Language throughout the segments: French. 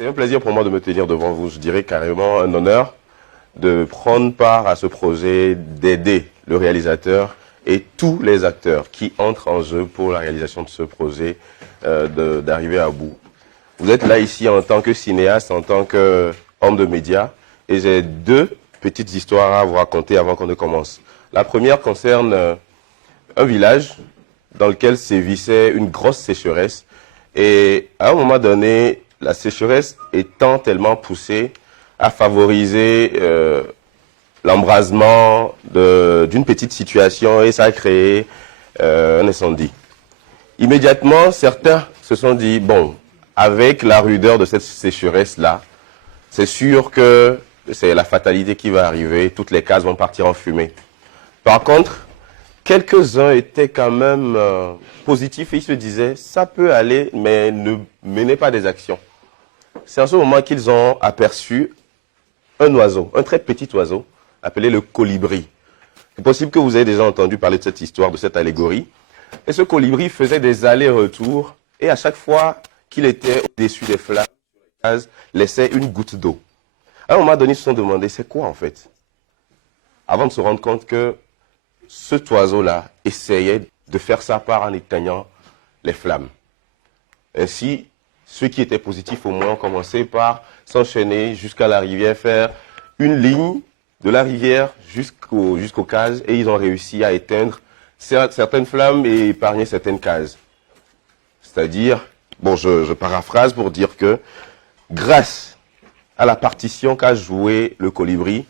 C'est un plaisir pour moi de me tenir devant vous. Je dirais carrément un honneur de prendre part à ce projet, d'aider le réalisateur et tous les acteurs qui entrent en jeu pour la réalisation de ce projet, d'arriver à bout. Vous êtes là ici en tant que cinéaste, en tant qu'homme de médias, et j'ai deux petites histoires à vous raconter avant qu'on ne commence. La première concerne un village dans lequel sévissait une grosse sécheresse, et à un moment donné, la sécheresse étant tellement poussée à favoriser l'embrasement d'une petite situation, et ça a créé un incendie. Immédiatement, certains se sont dit, bon, avec la rudeur de cette sécheresse-là, c'est sûr que c'est la fatalité qui va arriver, toutes les cases vont partir en fumée. Par contre, quelques-uns étaient quand même positifs et ils se disaient, ça peut aller, mais ne menez pas des actions. C'est en ce moment qu'ils ont aperçu un oiseau, un très petit oiseau, appelé le colibri. C'est possible que vous ayez déjà entendu parler de cette histoire, de cette allégorie. Et ce colibri faisait des allers-retours et à chaque fois qu'il était au-dessus des flammes, laissait une goutte d'eau. À un moment donné, ils se sont demandé, c'est quoi en fait? Avant de se rendre compte que cet oiseau-là essayait de faire sa part en éteignant les flammes. Ainsi, ceux qui étaient positifs au moins ont commencé par s'enchaîner jusqu'à la rivière, faire une ligne de la rivière jusqu'aux cases et ils ont réussi à éteindre certaines flammes et épargner certaines cases. C'est-à-dire, bon, je paraphrase pour dire que grâce à la partition qu'a joué le colibri,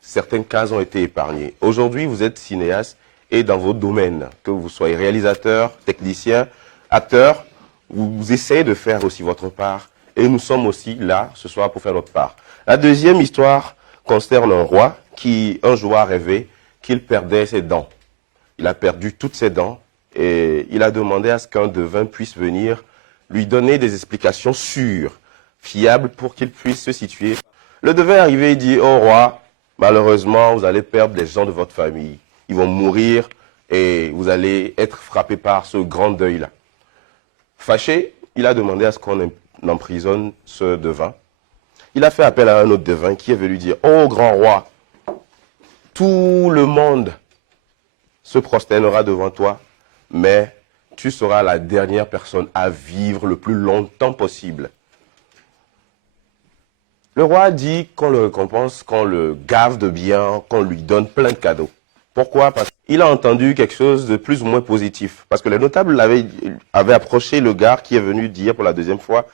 certaines cases ont été épargnées. Aujourd'hui, vous êtes cinéaste et dans vos domaines, que vous soyez réalisateur, technicien, acteur, vous essayez de faire aussi votre part et nous sommes aussi là ce soir pour faire notre part. La deuxième histoire concerne un roi qui un jour a rêvé qu'il perdait ses dents. Il a perdu toutes ses dents et il a demandé à ce qu'un devin puisse venir lui donner des explications sûres, fiables pour qu'il puisse se situer. Le devin est arrivé et dit au roi, malheureusement vous allez perdre les gens de votre famille. Ils vont mourir et vous allez être frappé par ce grand deuil-là. Fâché, il a demandé à ce qu'on emprisonne ce devin. Il a fait appel à un autre devin qui est venu dire, ô grand roi, tout le monde se prosternera devant toi, mais tu seras la dernière personne à vivre le plus longtemps possible. Le roi a dit qu'on le récompense, qu'on le gave de bien, qu'on lui donne plein de cadeaux. Pourquoi? Parce qu'il a entendu quelque chose de plus ou moins positif. Parce que les notables avaient approché le gars qui est venu dire pour la deuxième fois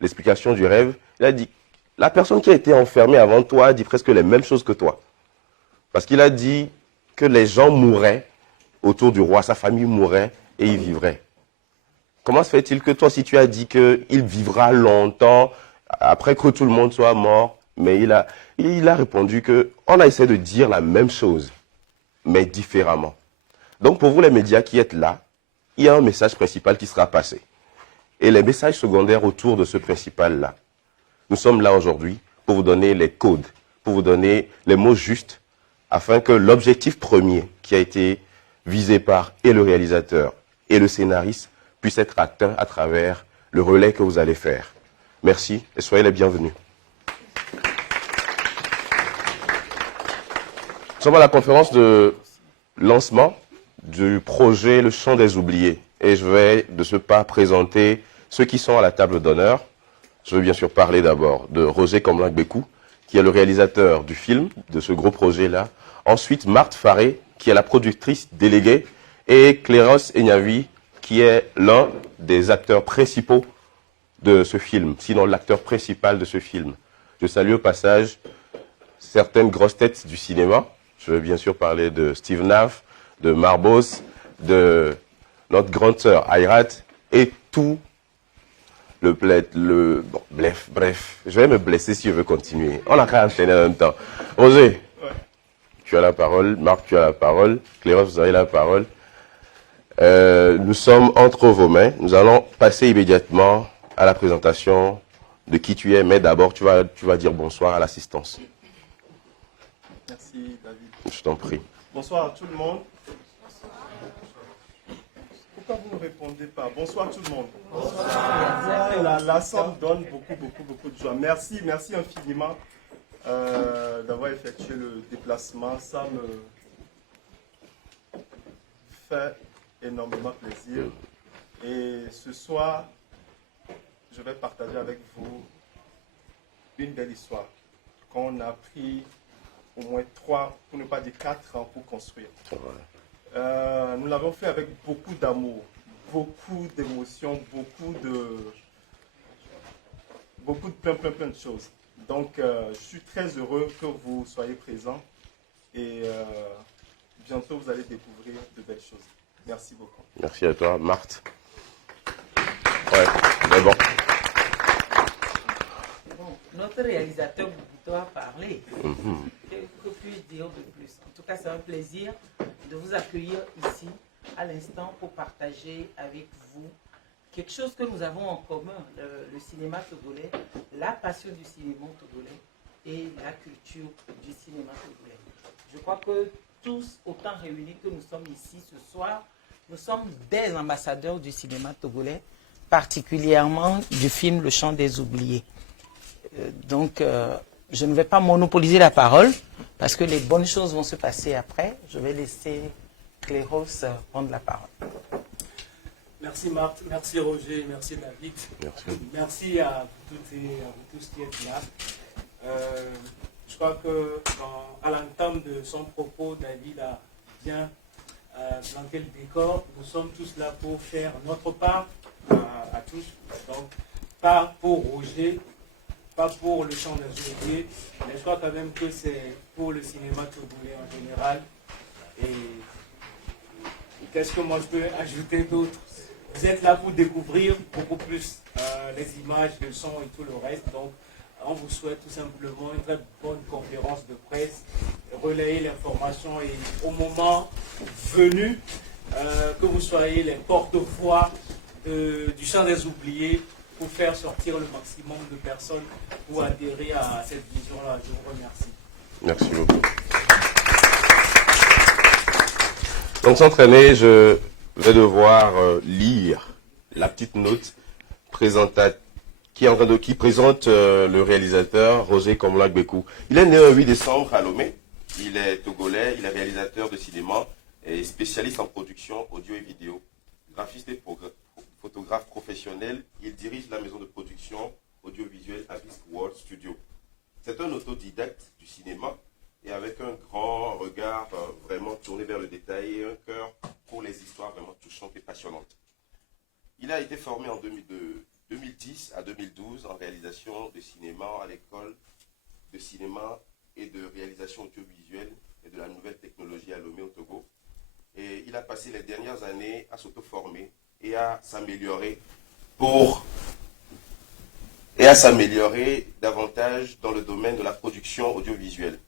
l'explication du rêve. Il a dit, la personne qui a été enfermée avant toi a dit presque les mêmes choses que toi. Parce qu'il a dit que les gens mourraient autour du roi, sa famille mourrait et il vivrait. Comment se fait-il que toi, si tu as dit qu'il vivra longtemps, après que tout le monde soit mort, mais il a répondu qu'on a essayé de dire la même chose, mais différemment. Donc pour vous les médias qui êtes là, il y a un message principal qui sera passé. Et les messages secondaires autour de ce principal-là. Nous sommes là aujourd'hui pour vous donner les codes, pour vous donner les mots justes, afin que l'objectif premier qui a été visé par et le réalisateur et le scénariste puisse être atteint à travers le relais que vous allez faire. Merci et soyez les bienvenus. Nous sommes à la conférence de lancement du projet Le Chant des Oubliés. Et je vais de ce pas présenter ceux qui sont à la table d'honneur. Je veux bien sûr parler d'abord de Roger Comblain-Bécou, qui est le réalisateur du film, de ce gros projet-là. Ensuite, Marthe Faré, qui est la productrice déléguée, et Cléros Enyavi, qui est l'un des acteurs principaux de ce film, sinon l'acteur principal de ce film. Je salue au passage certaines grosses têtes du cinéma. Je veux bien sûr parler de Steve Naff, de Marbos, de notre grande sœur Ayrat et tout bon, bref, je vais me blesser si je veux continuer. On a qu'à enchaîner en même temps. Roger, tu as la parole. Marc, tu as la parole. Cléros, vous avez la parole. Nous sommes entre vos mains. Nous allons passer immédiatement à la présentation de qui tu es, mais d'abord, tu vas dire bonsoir à l'assistance. Merci, David. Je t'en prie. Bonsoir à tout le monde. pourquoi vous ne répondez pas? Bonsoir tout le monde. Bonsoir. Voilà, ça me donne beaucoup de joie. Merci infiniment d'avoir effectué le déplacement. Ça me fait énormément plaisir. Et ce soir, je vais partager avec vous une belle histoire qu'on a pris au moins 3, pour ne pas dire 4 ans pour construire. Nous l'avons fait avec beaucoup d'amour, beaucoup d'émotions, beaucoup de plein de choses. Donc, je suis très heureux que vous soyez présents et bientôt vous allez découvrir de belles choses. Merci beaucoup. Merci à toi, Marthe. Ouais, mais bon. Notre réalisateur Boubouto a parlé. Que puis-je dire de plus? En tout cas, c'est un plaisir de vous accueillir ici à l'instant pour partager avec vous quelque chose que nous avons en commun, le cinéma togolais, la passion du cinéma togolais et la culture du cinéma togolais. Je crois que tous, autant réunis que nous sommes ici ce soir, nous sommes des ambassadeurs du cinéma togolais, particulièrement du film Le Chant des Oubliés. Donc, je ne vais pas monopoliser la parole parce que les bonnes choses vont se passer après. Je vais laisser Cléros prendre la parole. Merci Marthe, merci Roger, merci David. Merci à toutes et à vous tous qui êtes là. Je crois que à l'entame de son propos, David a bien planté le décor. Nous sommes tous là pour faire notre part à tous. Donc, pas pour Roger, pas pour le chant des oubliés, mais je crois quand même que c'est pour le cinéma togolais en général. Et qu'est-ce que moi je peux ajouter d'autre? Vous êtes là pour découvrir beaucoup plus les images, le son et tout le reste. Donc, on vous souhaite tout simplement une très bonne conférence de presse, relayer l'information et au moment venu, que vous soyez les porte-voix du chant des oubliés pour faire sortir le maximum de personnes pour adhérer à cette vision-là. Je vous remercie. Merci beaucoup. Donc, s'entraîner, je vais devoir lire la petite note qui présente le réalisateur Roger Komla-Gbekou. Il est né le 8 décembre à Lomé. Il est togolais, il est réalisateur de cinéma et spécialiste en production audio et vidéo. Graphiste et photographe professionnel, il dirige la maison de production audiovisuelle Abyss World Studio. C'est un autodidacte du cinéma et avec un grand regard vraiment tourné vers le détail et un cœur pour les histoires vraiment touchantes et passionnantes. Il a été formé en 2010 à 2012 en réalisation de cinéma à l'école de cinéma et de réalisation audiovisuelle et de la nouvelle technologie à Lomé au Togo. Et il a passé les dernières années à s'auto-former et à s'améliorer davantage dans le domaine de la production audiovisuelle.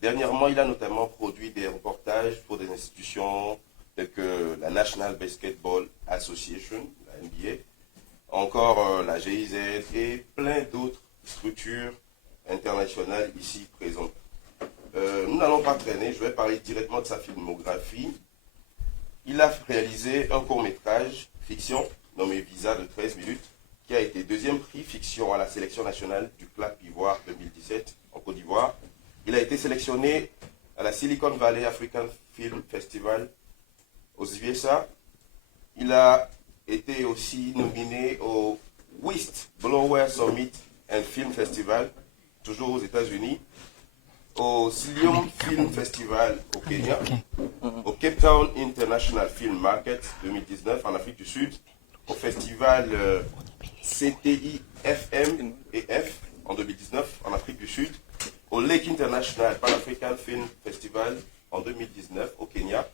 Dernièrement, il a notamment produit des reportages pour des institutions telles que la National Basketball Association, la NBA, encore la GIZ et plein d'autres structures internationales ici présentes. Nous n'allons pas traîner, je vais parler directement de sa filmographie. Il a réalisé un court-métrage fiction nommé Visa de 13 minutes, qui a été deuxième prix fiction à la sélection nationale du Clap Ivoire 2017 en Côte d'Ivoire. Il a été sélectionné à la Silicon Valley African Film Festival aux USA. Il a été aussi nominé au West Blower Summit and Film Festival, toujours aux États-Unis, au Cilium Film Festival au Kenya, au Cape Town International Film Market 2019 en Afrique du Sud, au festival CTI FM et F en 2019 en Afrique du Sud, au Lake International Pan-African Film Festival en 2019 au Kenya.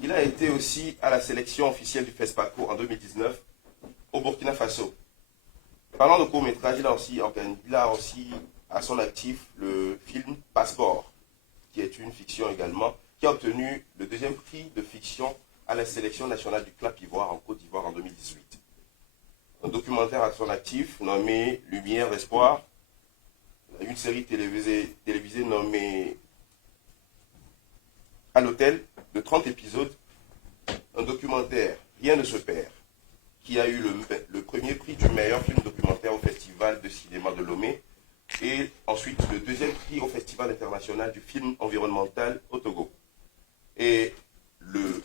Il a été aussi à la sélection officielle du FESPACO en 2019 au Burkina Faso. Parlant de court-métrage, il a aussi à son actif le film Passeport, qui est une fiction également, qui a obtenu le deuxième prix de fiction à la sélection nationale du Clap Ivoire en Côte d'Ivoire en 2018. Un documentaire à son actif nommé Lumière Espoir, une série télévisée nommée À l'hôtel de 30 épisodes, un documentaire Rien ne se perd, qui a eu le premier prix du meilleur film documentaire au Festival de cinéma de Lomé et ensuite le deuxième prix au Festival international du film environnemental au Togo. Et le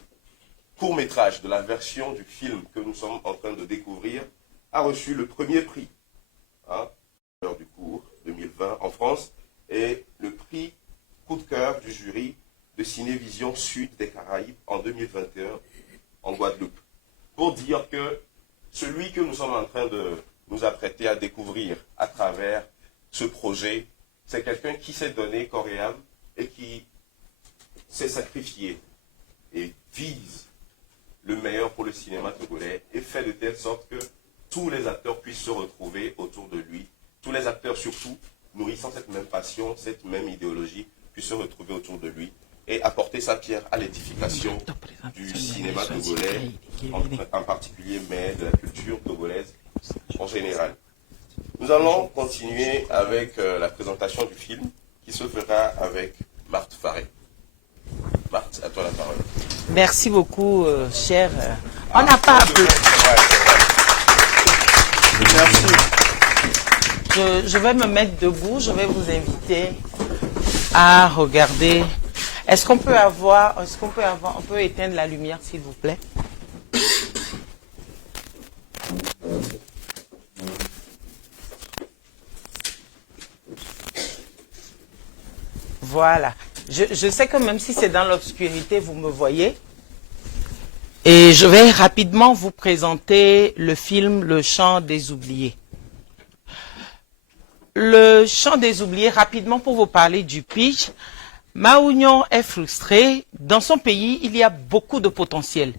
court-métrage de la version du film que nous sommes en train de découvrir a reçu le premier prix du cours 2020 en France et le prix coup de cœur du jury de Cinévision Sud des Caraïbes en 2021 en Guadeloupe. Pour dire que celui que nous sommes en train de nous apprêter à découvrir à travers ce projet, c'est quelqu'un qui s'est donné corps et âme et qui s'est sacrifié et vise le meilleur pour le cinéma togolais et fait de telle sorte que tous les acteurs puissent se retrouver autour de lui. Tous les acteurs surtout, nourrissant cette même passion, cette même idéologie, puissent se retrouver autour de lui et apporter sa pierre à l'édification du cinéma togolais, en particulier, mais de la culture togolaise en général. Nous allons continuer avec la présentation du film qui se fera avec Marthe Faré. Marthe, à toi la parole. Merci beaucoup, cher. On n'a pas appelé. Merci. Je vais me mettre debout. Je vais vous inviter à regarder. On peut éteindre la lumière, s'il vous plaît? Voilà. Je sais que même si c'est dans l'obscurité, vous me voyez. Et je vais rapidement vous présenter le film Le Chant des Oubliés. Le Chant des Oubliés, rapidement pour vous parler du pitch. Maounion est frustré. Dans son pays, il y a beaucoup de potentiel.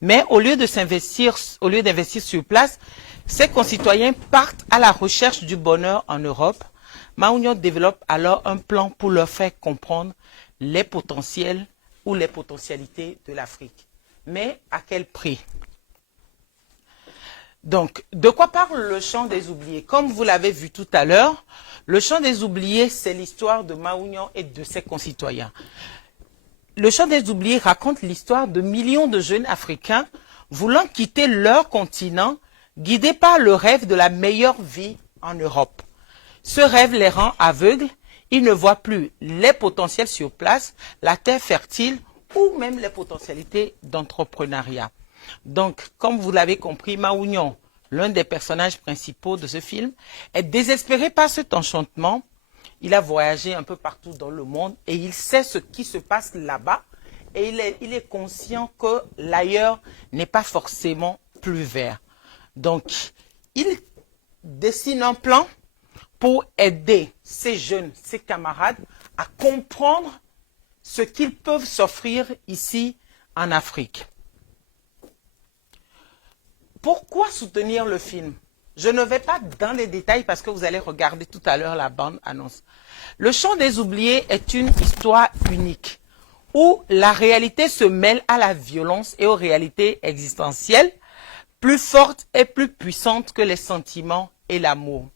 Mais au lieu d'investir sur place, ses concitoyens partent à la recherche du bonheur en Europe. Maounion développe alors un plan pour leur faire comprendre les potentiels ou les potentialités de l'Afrique. Mais à quel prix? Donc, de quoi parle le Chant des Oubliés? Comme vous l'avez vu tout à l'heure, le Chant des Oubliés, c'est l'histoire de Maounion et de ses concitoyens. Le Chant des Oubliés raconte l'histoire de millions de jeunes Africains voulant quitter leur continent, guidés par le rêve de la meilleure vie en Europe. Ce rêve les rend aveugles, ils ne voient plus les potentiels sur place, la terre fertile ou même les potentialités d'entrepreneuriat. Donc, comme vous l'avez compris, Maounion, l'un des personnages principaux de ce film, est désespéré par cet enchantement. Il a voyagé un peu partout dans le monde et il sait ce qui se passe là-bas. Et il est conscient que l'ailleurs n'est pas forcément plus vert. Donc, il dessine un plan pour aider ces jeunes, ces camarades, à comprendre ce qu'ils peuvent s'offrir ici en Afrique. Pourquoi soutenir le film? Je ne vais pas dans les détails parce que vous allez regarder tout à l'heure la bande-annonce. Le Chant des Oubliés est une histoire unique où la réalité se mêle à la violence et aux réalités existentielles plus fortes et plus puissantes que les sentiments et l'amour.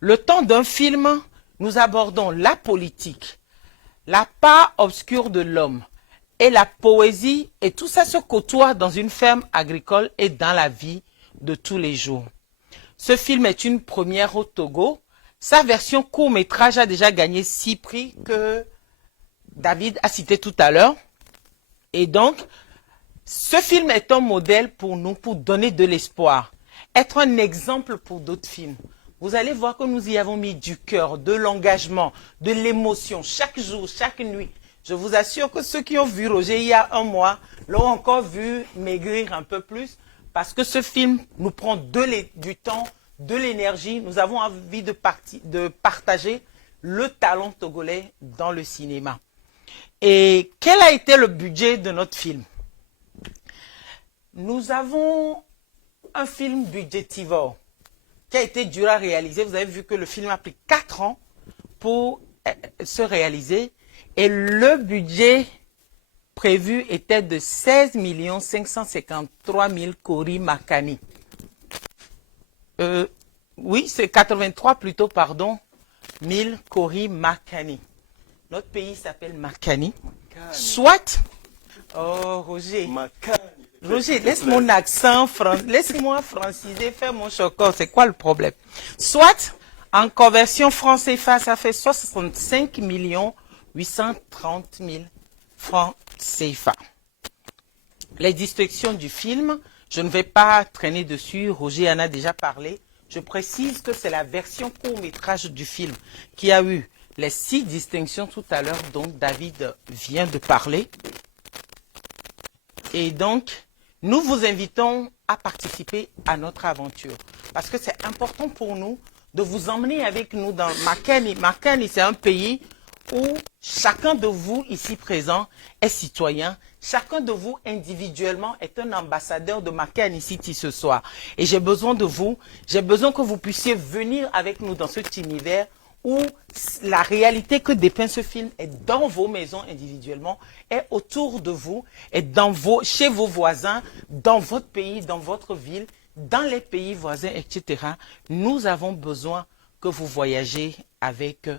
Le temps d'un film, nous abordons la politique, la part obscure de l'homme et la poésie, et tout ça se côtoie dans une ferme agricole et dans la vie de tous les jours. Ce film est une première au Togo. Sa version court-métrage a déjà gagné 6 prix que David a cité tout à l'heure. Et donc, ce film est un modèle pour nous, pour donner de l'espoir, être un exemple pour d'autres films. Vous allez voir que nous y avons mis du cœur, de l'engagement, de l'émotion, chaque jour, chaque nuit. Je vous assure que ceux qui ont vu Roger il y a un mois l'ont encore vu maigrir un peu plus parce que ce film nous prend du temps, de l'énergie. Nous avons envie de partager le talent togolais dans le cinéma. Et quel a été le budget de notre film? Nous avons un film budgétivore qui a été dur à réaliser. Vous avez vu que le film a pris 4 ans pour se réaliser. Et le budget prévu était de 16 553 000 Kori Makani. Oui, c'est 83 plutôt, pardon, 1000 Kori Makani. Notre pays s'appelle Makani. Soit, oh Roger, Roger, laisse mon accent, laisse-moi franciser, faire mon chocor, c'est quoi le problème? Soit, en conversion franc CFA, ça fait 65 830 000 francs CFA. Les distractions du film, je ne vais pas traîner dessus, Roger en a déjà parlé. Je précise que c'est la version court-métrage du film qui a eu les 6 distinctions tout à l'heure dont David vient de parler. Et donc, nous vous invitons à participer à notre aventure. Parce que c'est important pour nous de vous emmener avec nous dans Makeni. Makeni, c'est un pays où chacun de vous ici présent est citoyen. Chacun de vous individuellement est un ambassadeur de Makeni City ce soir. Et j'ai besoin de vous, j'ai besoin que vous puissiez venir avec nous dans cet univers où la réalité que dépeint ce film est dans vos maisons individuellement, est autour de vous, est chez vos voisins, dans votre pays, dans votre ville, dans les pays voisins, etc. Nous avons besoin que vous voyagez avec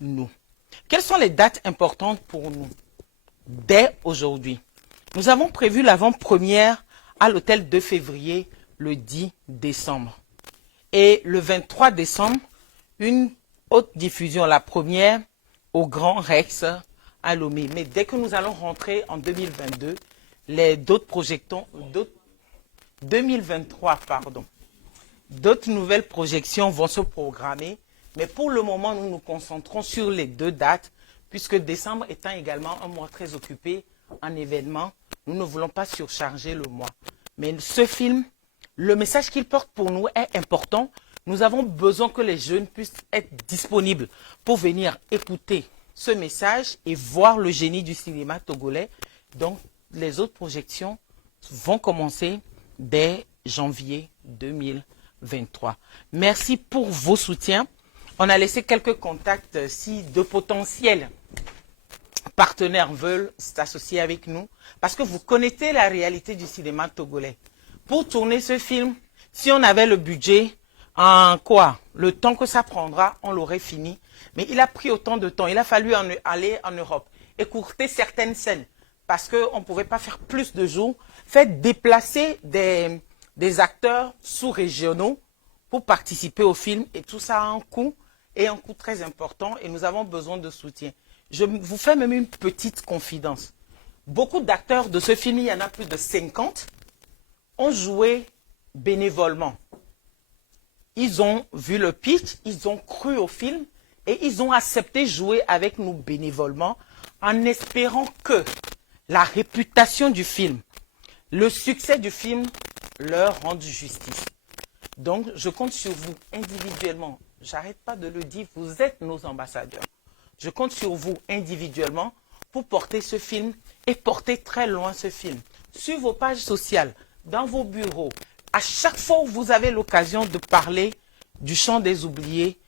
nous. Quelles sont les dates importantes pour nous? Dès aujourd'hui, nous avons prévu l'avant-première à l'hôtel 2 février, le 10 décembre. Et le 23 décembre, une haute diffusion, la première au Grand Rex à Lomé. Mais dès que nous allons rentrer en 2022, d'autres projections, 2023, pardon, d'autres nouvelles projections vont se programmer. Mais pour le moment, nous nous concentrons sur les 2 dates, puisque décembre étant également un mois très occupé en événements, nous ne voulons pas surcharger le mois. Mais ce film, le message qu'il porte pour nous est important. Nous avons besoin que les jeunes puissent être disponibles pour venir écouter ce message et voir le génie du cinéma togolais. Donc, les autres projections vont commencer dès janvier 2023. Merci pour vos soutiens. On a laissé quelques contacts si de potentiels partenaires veulent s'associer avec nous parce que vous connaissez la réalité du cinéma togolais. Pour tourner ce film, si on avait le budget, en quoi? Le temps que ça prendra, on l'aurait fini. Mais il a pris autant de temps. Il a fallu aller en Europe, écourter certaines scènes parce qu'on ne pouvait pas faire plus de jours, faire déplacer des acteurs sous-régionaux pour participer au film. Et tout ça a un coût, et un coût très important. Et nous avons besoin de soutien. Je vous fais même une petite confidence. Beaucoup d'acteurs de ce film, il y en a plus de 50, ont joué bénévolement. Ils ont vu le pitch, ils ont cru au film et ils ont accepté de jouer avec nous bénévolement en espérant que la réputation du film, le succès du film leur rende justice. Donc, je compte sur vous individuellement. J'arrête pas de le dire, vous êtes nos ambassadeurs. Je compte sur vous individuellement pour porter ce film et porter très loin ce film. Sur vos pages sociales, dans vos bureaux, à chaque fois où vous avez l'occasion de parler du chant des oubliés,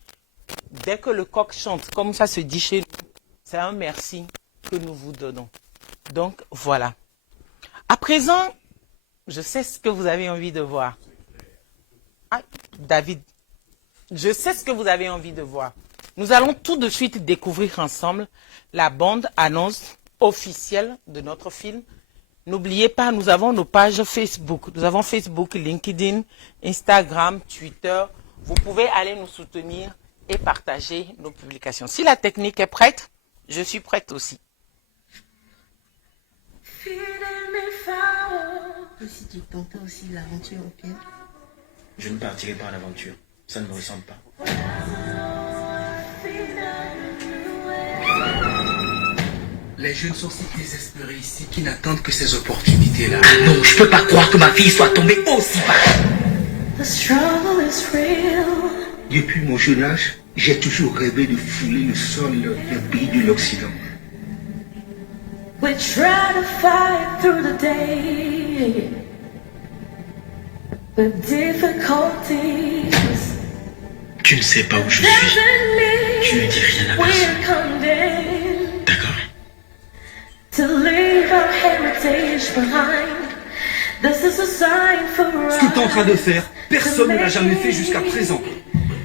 dès que le coq chante, comme ça se dit chez nous, c'est un merci que nous vous donnons. Donc, voilà. À présent, je sais ce que vous avez envie de voir. Ah, David, je sais ce que vous avez envie de voir. Nous allons tout de suite découvrir ensemble la bande-annonce officielle de notre film. N'oubliez pas, nous avons nos pages Facebook. Nous avons Facebook, LinkedIn, Instagram, Twitter. Vous pouvez aller nous soutenir et partager nos publications. Si la technique est prête, je suis prête aussi. Et si tu tentais aussi l'aventure au pied? Je ne partirai pas à l'aventure. Ça ne me ressemble pas. Les jeunes sont si désespérés ici qui n'attendent que ces opportunités-là. Ah non, je peux pas croire que ma fille soit tombée aussi bas. Depuis mon jeune âge, j'ai toujours rêvé de fouler le sol des pays de l'Occident. We try to fight through the day, but difficulties. Tu ne sais pas où je suis. Tu ne dis rien à personne. D'accord? To leave our heritage behind. This is a sign for us. Ce que tu es en train de faire, personne ne l'a jamais fait jusqu'à présent.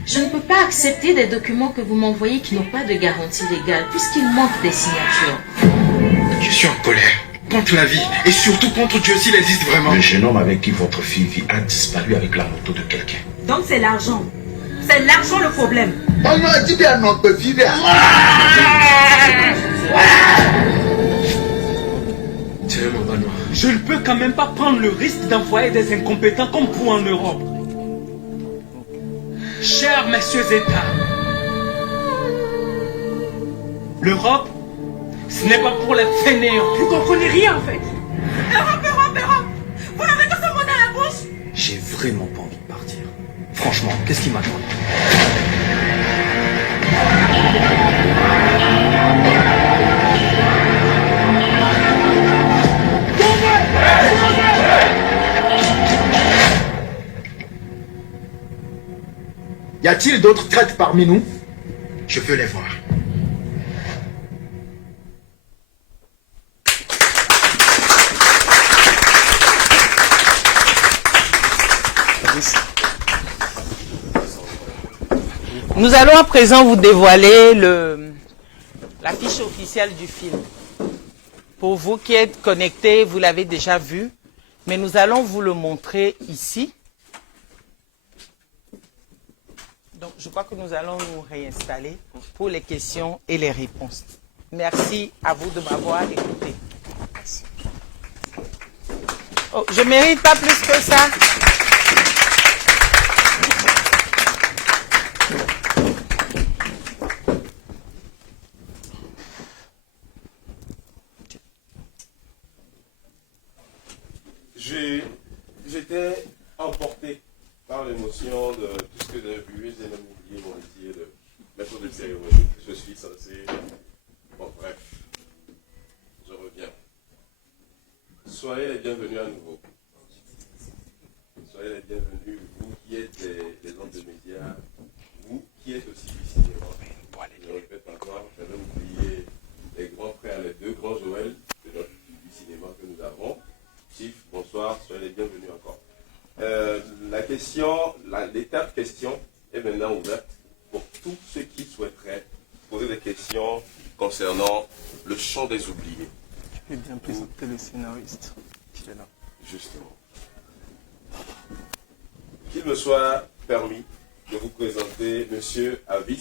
Je ne peux pas accepter des documents que vous m'envoyez qui n'ont pas de garantie légale, puisqu'il manque des signatures. Je suis en colère. contre la vie et surtout contre Dieu s'il existe vraiment. Le jeune homme avec qui votre fille vit a disparu avec la moto de quelqu'un. Donc c'est l'argent. C'est l'argent le problème. Tiens, mon bas noir. Je ne peux quand même pas prendre le risque d'envoyer des incompétents comme vous en Europe. Chers messieurs et dames, l'Europe, ce n'est pas pour les fainéants. Vous comprenez rien en fait. Europe. Vous n'avez que ce mot dans la bouche. J'ai vraiment pas envie de partir. Franchement, qu'est-ce qui m'attend? Y a-t-il d'autres traîtres parmi nous? Je veux les voir. Nous allons à présent vous dévoiler l'affiche officielle du film. Pour vous qui êtes connectés, vous l'avez déjà vu, mais nous allons vous le montrer ici. Donc, je crois que nous allons nous réinstaller pour les questions et les réponses. Merci à vous de m'avoir écouté. Oh, je ne mérite pas plus que ça. J'étais emporté par l'émotion de tout ce que j'ai vu. J'ai même oublié mon métier de maître de cérémonie. Je suis censé... Bon, bref, je reviens. Soyez les bienvenus à nouveau. Soyez les bienvenus, vous qui êtes les hommes de médias, vous qui êtes aussi du cinéma. Je répète encore, j'avais oublié les grands frères, les deux grands Joël du cinéma que nous avons. Chief, bonsoir, soyez les bienvenus encore. L'étape question est maintenant ouverte pour tous ceux qui souhaiteraient poser des questions concernant le chant des oubliés. Tu peux bien présenter le scénariste qui est là. Justement. Qu'il me soit permis de vous présenter Monsieur Avis,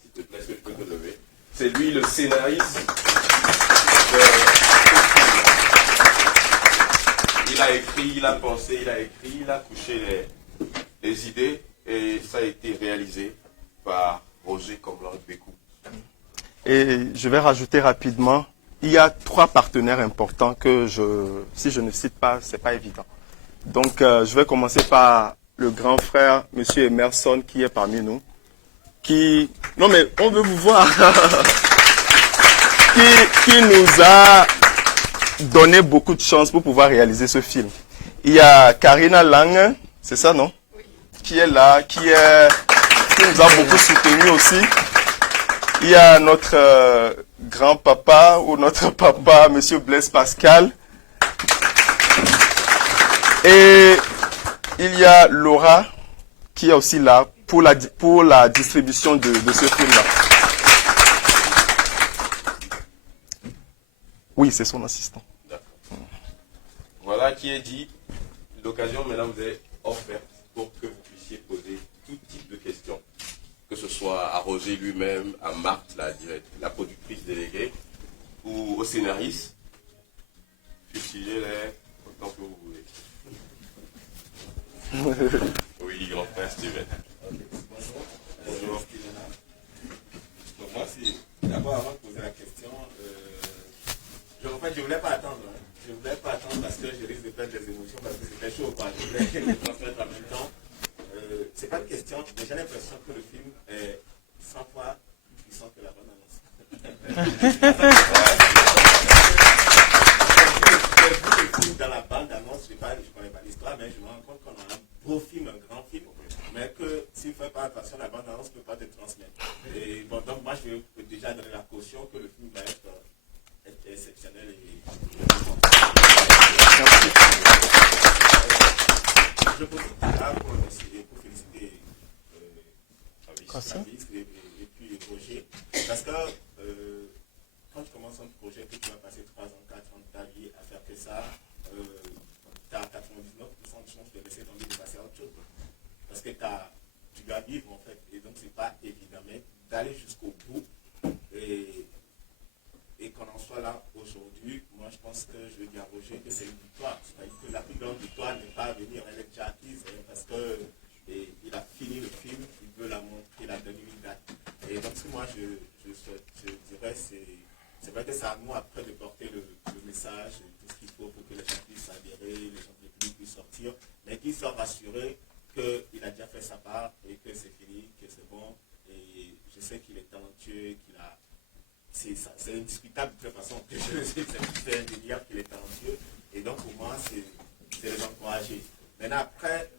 s'il te plaît, est-ce que je peux te lever? C'est lui le scénariste. Il a écrit, il a pensé, il a écrit, il a couché les idées et ça a été réalisé par Roger Comblanc-Bécou. Et je vais rajouter rapidement, il y a 3 partenaires importants que si je ne cite pas, c'est pas évident. Donc je vais commencer par le grand frère, Monsieur Emerson, qui est parmi nous. Non mais on veut vous voir. qui nous a donné beaucoup de chance pour pouvoir réaliser ce film. Il y a Karina Lang, c'est ça, non? Oui. Qui est là, qui nous a beaucoup soutenu aussi. Il y a notre grand-papa ou notre papa, Monsieur Blaise Pascal. Et il y a Laura qui est aussi là pour la distribution de ce film-là. Oui, c'est son assistant. D'accord. Voilà qui est dit. L'occasion maintenant vous est offerte pour que vous puissiez poser tout type de questions. Que ce soit à Roger lui-même, à Marthe, la productrice déléguée, ou au scénariste. Fustigez-les autant que vous voulez. Oui, grand frère Steven. Bonjour. Donc moi, d'abord, avant de poser la question, je ne voulais pas attendre. Hein. Je ne voulais pas attendre parce que je risque de perdre des émotions parce que c'était chaud. Je voulais les transmettre en même temps. C'est pas une question, mais j'ai l'impression que le film est 100 fois plus puissant que la bande-annonce. J'ai vu le film dans la bande-annonce, je ne connais pas l'histoire, mais je me rends compte qu'on a un beau film, un grand film, mais que s'il ne fait pas attention, la bande-annonce ne peut pas te transmettre. Et bon, donc moi, je vais déjà donner la caution que le film va être exceptionnel et je profite là pour féliciter Fabrice et puis Roger parce que quand tu commences un projet que tu vas passer 3 ans, 4 ans de ta vie à faire vivre en fait. Et donc c'est pas évident, mais d'aller jusqu'au bout et qu'on en soit là aujourd'hui, moi je pense que je veux dire à Roger que c'est une victoire. C'est-à-dire que la plus grande victoire n'est pas à venir, elle est déjà acquise parce que il a fini le film, il veut la montrer, il a donné une date. Et donc ce que moi je dirais, c'est vrai que c'est à nous après de porter le message, tout ce qu'il faut pour que les gens puissent adhérer, les gens du public puissent sortir, mais qu'ils soient rassurés qu'il a déjà fait sa part et que c'est fini, que c'est bon. Et je sais qu'il est talentueux, c'est indiscutable de toute façon, c'est indéniable qu'il est talentueux. Et donc pour moi, c'est les encourager. Maintenant après,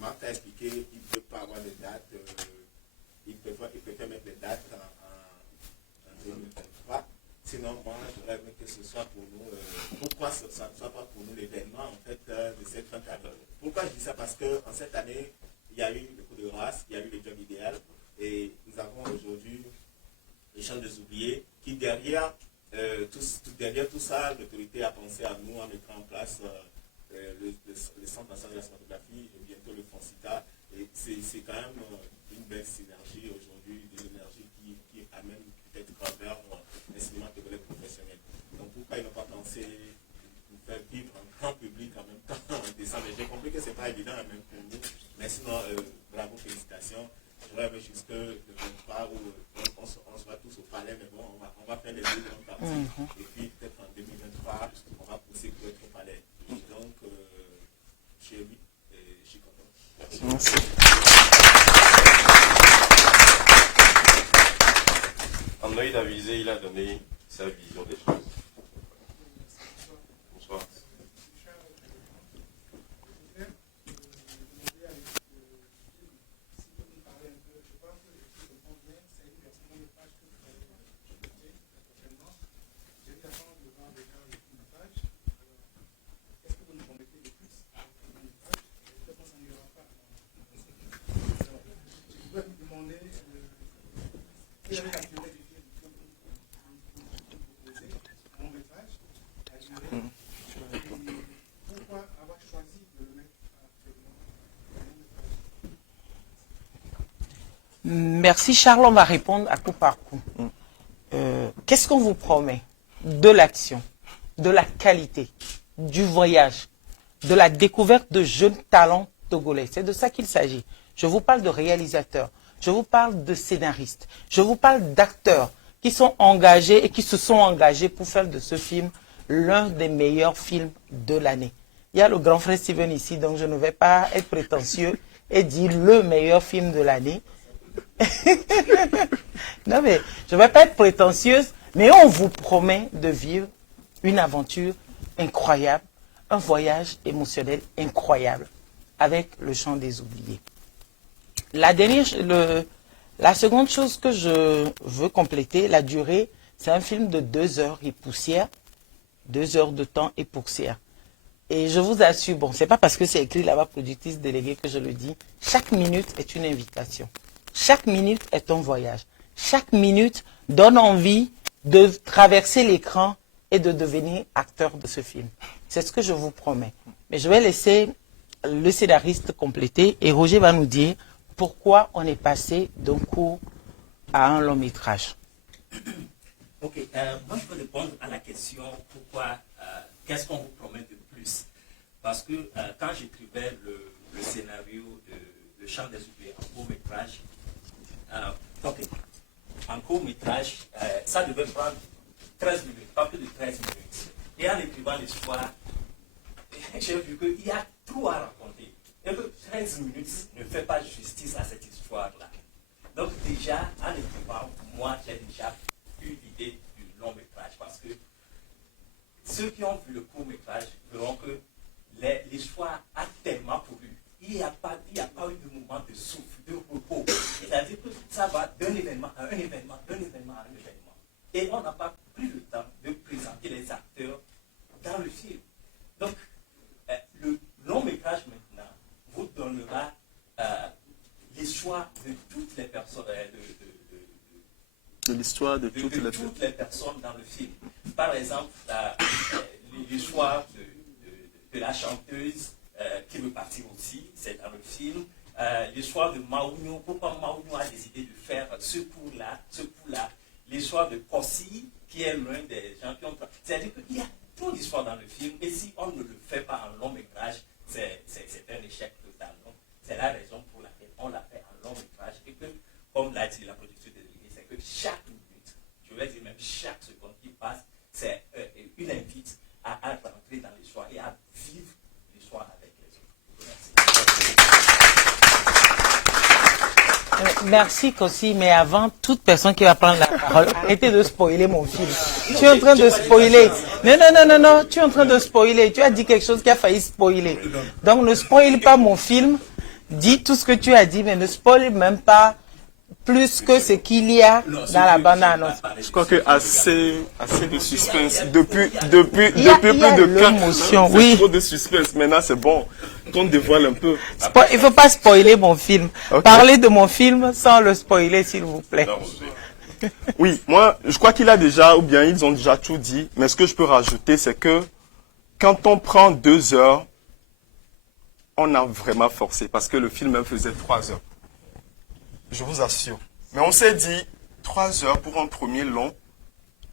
Marc a expliqué qu'il ne peut pas avoir de date, il préfère mettre des dates en 2023. Sinon, moi, j'aurais aimé que ce soit pour nous, pourquoi ça ne soit pas pour nous l'événement en fait, de cette fin d'année. Pourquoi je dis ça? Parce qu'en cette année, il y a eu le coup de grâce, il y a eu le job idéal, et nous avons aujourd'hui les Chants des Oubliés, qui derrière tout ça, l'autorité a pensé à nous en mettant en place le Centre national de la cinématographie et bientôt le FONCITA. Et c'est quand même une belle synergie aujourd'hui, une énergie qui amène peut-être vers un cinéma togolais professionnel. Donc pourquoi ils n'ont pas pensé nous faire vivre un grand public en même temps en décembre? J'ai compris que ce n'est pas évident même pour nous, mais sinon, bravo, félicitations. Je rêve jusque le 23 où on sera tous au palais, mais bon, on va faire les deux grandes parties. Et puis peut-être en 2023, on va pousser pour être au palais. Et donc, chez lui, je suis content. Merci. En œil d'avisé, il a donné sa vision des choses. Bonsoir. Merci Charles, on va répondre à coup par coup. Qu'est-ce qu'on vous promet? De l'action, de la qualité, du voyage, de la découverte de jeunes talents togolais. C'est de ça qu'il s'agit. Je vous parle de réalisateurs, je vous parle de scénaristes, je vous parle d'acteurs qui sont engagés et qui se sont engagés pour faire de ce film l'un des meilleurs films de l'année. Il y a le grand frère Steven ici, donc je ne vais pas être prétentieux et dire le meilleur film de l'année. Non mais je ne vais pas être prétentieuse, mais on vous promet de vivre une aventure incroyable, un voyage émotionnel incroyable avec le Chant des Oubliés. La seconde chose que je veux compléter, la durée, c'est un film de 2 heures et poussière, 2 heures de temps et poussière. Et je vous assure, bon, c'est pas parce que c'est écrit là-bas productrice déléguée que je le dis, chaque minute est une invitation. Chaque minute est un voyage. Chaque minute donne envie de traverser l'écran et de devenir acteur de ce film. C'est ce que je vous promets. Mais je vais laisser le scénariste compléter et Roger va nous dire pourquoi on est passé d'un court à un long métrage. Ok, moi je peux répondre à la question pourquoi, qu'est-ce qu'on vous promet de plus? Parce que quand j'écrivais le scénario de Le Chant des Oubliés en court métrage, en court métrage, ça devait prendre 13 minutes, pas plus de 13 minutes. Et en écrivant l'histoire, j'ai vu qu'il y a tout à raconter. Et que 13 minutes ne fait pas justice à cette histoire-là. Donc déjà, en écrivant, moi j'ai déjà eu l'idée du long métrage parce que ceux qui ont vu le court métrage verront que l'histoire a tellement plu. Il n'y a pas eu de moment de souffle, de repos. C'est-à-dire que ça va d'un événement à un événement, d'un événement à un événement. Et on n'a pas pris le temps de présenter les acteurs dans le film. Donc, le long métrage maintenant vous donnera l'histoire de toutes les personnes, de l'histoire de toutes les personnes dans le film. Par exemple, l'histoire de la chanteuse qui veut partir aussi, c'est dans le film. l'histoire de Maounio, pourquoi Maounio a décidé de faire ce coup-là, l'histoire de Kossi, qui est l'un des gens qui ont... C'est-à-dire qu'il y a trop d'histoires dans le film, et si on ne le fait pas en long métrage, c'est un échec total. Donc, c'est la raison pour laquelle on l'a fait en long métrage, et que, comme l'a dit la productrice déléguée, c'est que chaque minute, je vais dire même chaque seconde qui passe, c'est une invite à rentrer dans l'histoire et à vivre l'histoire avec les autres. Merci. Merci Kossi, mais avant, toute personne qui va prendre la parole, arrêtez de spoiler mon film. Tu es en train de spoiler. Non, tu es en train de spoiler. Tu as dit quelque chose qui a failli spoiler. Donc ne spoile pas mon film. Dis tout ce que tu as dit, mais ne spoil même pas plus que ce qu'il y a dans la bande-annonce. Je crois que assez de suspense. Depuis plus de 4 ans, oui. trop de suspense. Maintenant, c'est bon. Qu'on dévoile un peu. Il ne faut pas spoiler mon film. Okay. Parlez de mon film sans le spoiler, s'il vous plaît. Oui, moi, je crois qu'il a déjà, ou bien ils ont déjà tout dit. Mais ce que je peux rajouter, c'est que quand on prend 2 heures, on a vraiment forcé. Parce que le film même faisait 3 heures. Je vous assure. Mais on s'est dit, 3 heures pour un premier long.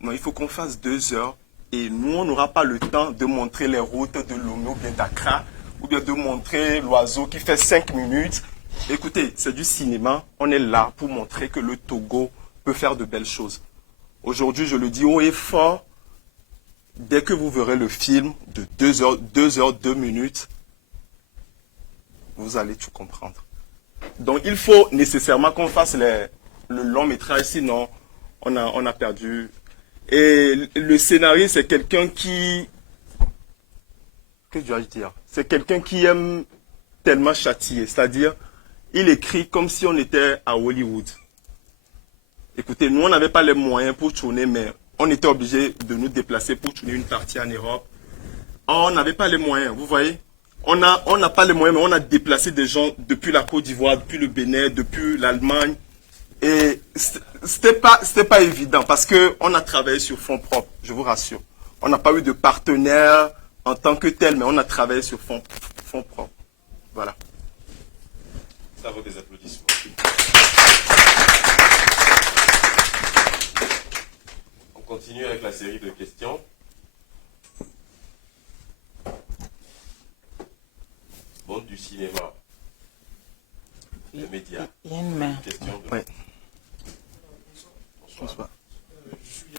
Non, il faut qu'on fasse 2 heures. Et nous, on n'aura pas le temps de montrer les routes de Lomé ou bien d'Accra. Ou bien de montrer l'oiseau qui fait 5 minutes. Écoutez, c'est du cinéma. On est là pour montrer que le Togo peut faire de belles choses. Aujourd'hui, je le dis haut et fort. Dès que vous verrez le film de 2 heures, 2 minutes, vous allez tout comprendre. Donc, il faut nécessairement qu'on fasse le long métrage, sinon on a perdu. Et le scénario, c'est quelqu'un qui... Que dois-je dire? C'est quelqu'un qui aime tellement châtier. C'est-à-dire, il écrit comme si on était à Hollywood. Écoutez, nous, on n'avait pas les moyens pour tourner, mais on était obligé de nous déplacer pour tourner une partie en Europe. On n'avait pas les moyens, vous voyez? On n'a pas les moyens, mais on a déplacé des gens depuis la Côte d'Ivoire, depuis le Bénin, depuis l'Allemagne. Et c'était pas évident parce qu'on a travaillé sur fonds propres, je vous rassure. On n'a pas eu de partenaire en tant que tel, mais on a travaillé sur fonds propres. Voilà. Ça vaut des applaudissements. On continue avec la série de questions. Monde du cinéma, les médias. Il y a une main. Question de... Ouais. Bonsoir. Je suis